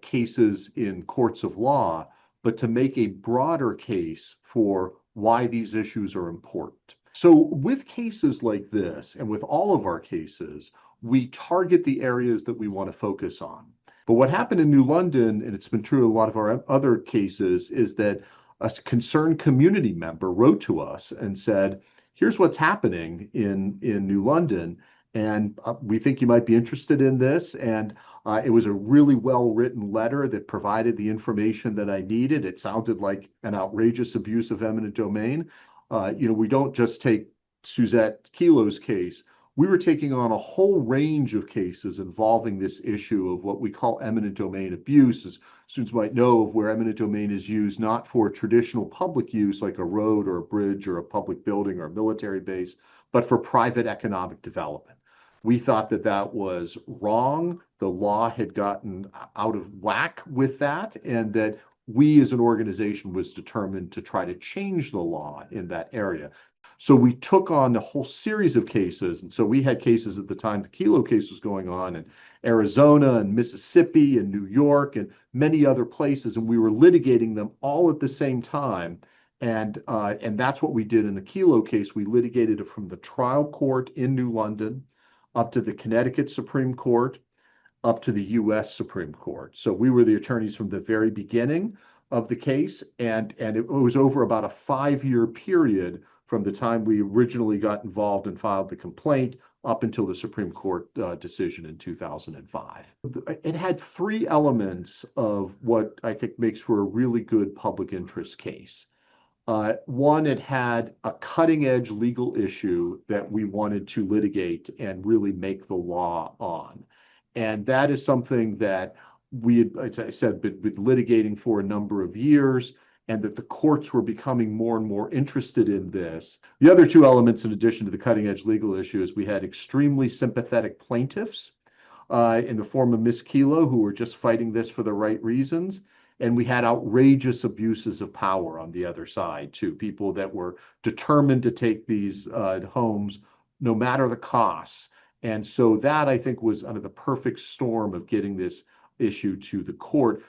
cases in courts of law, but to make a broader case for why these issues are important. So with cases like this, and with all of our cases, we target the areas that we want to focus on. But what happened in New London, and it's been true in a lot of our other cases, is that a concerned community member wrote to us and said, here's what's happening in New London, and we think you might be interested in this. And it was a really well-written letter that provided the information that I needed. It sounded like an outrageous abuse of eminent domain. We don't just take Suzette Kelo's case. We were taking on a whole range of cases involving this issue of what we call eminent domain abuse. As students might know, of where eminent domain is used not for traditional public use like a road or a bridge or a public building or a military base, but for private economic development. We thought that that was wrong. The law had gotten out of whack with that, and that we as an organization was determined to try to change the law in that area. So we took on a whole series of cases. And so we had cases at the time the Kelo case was going on in Arizona and Mississippi and New York and many other places. And we were litigating them all at the same time. And that's what we did in the Kelo case. We litigated it from the trial court in New London up to the Connecticut Supreme Court, up to the U.S. Supreme Court. So we were the attorneys from the very beginning of the case, and it was over about a 5-year period from the time we originally got involved and filed the complaint up until the Supreme Court decision in 2005. It had 3 elements of what I think makes for a really good public interest case. One, it had a cutting-edge legal issue that we wanted to litigate and really make the law on. And that is something that we had, as I said, been litigating for a number of years, and that the courts were becoming more and more interested in this. The other 2 elements, in addition to the cutting-edge legal issue, is we had extremely sympathetic plaintiffs in the form of Miss Kelo, who were just fighting this for the right reasons. And we had outrageous abuses of power on the other side, too. People that were determined to take these homes no matter the costs. And so that, I think, was under the perfect storm of getting this issue to the court.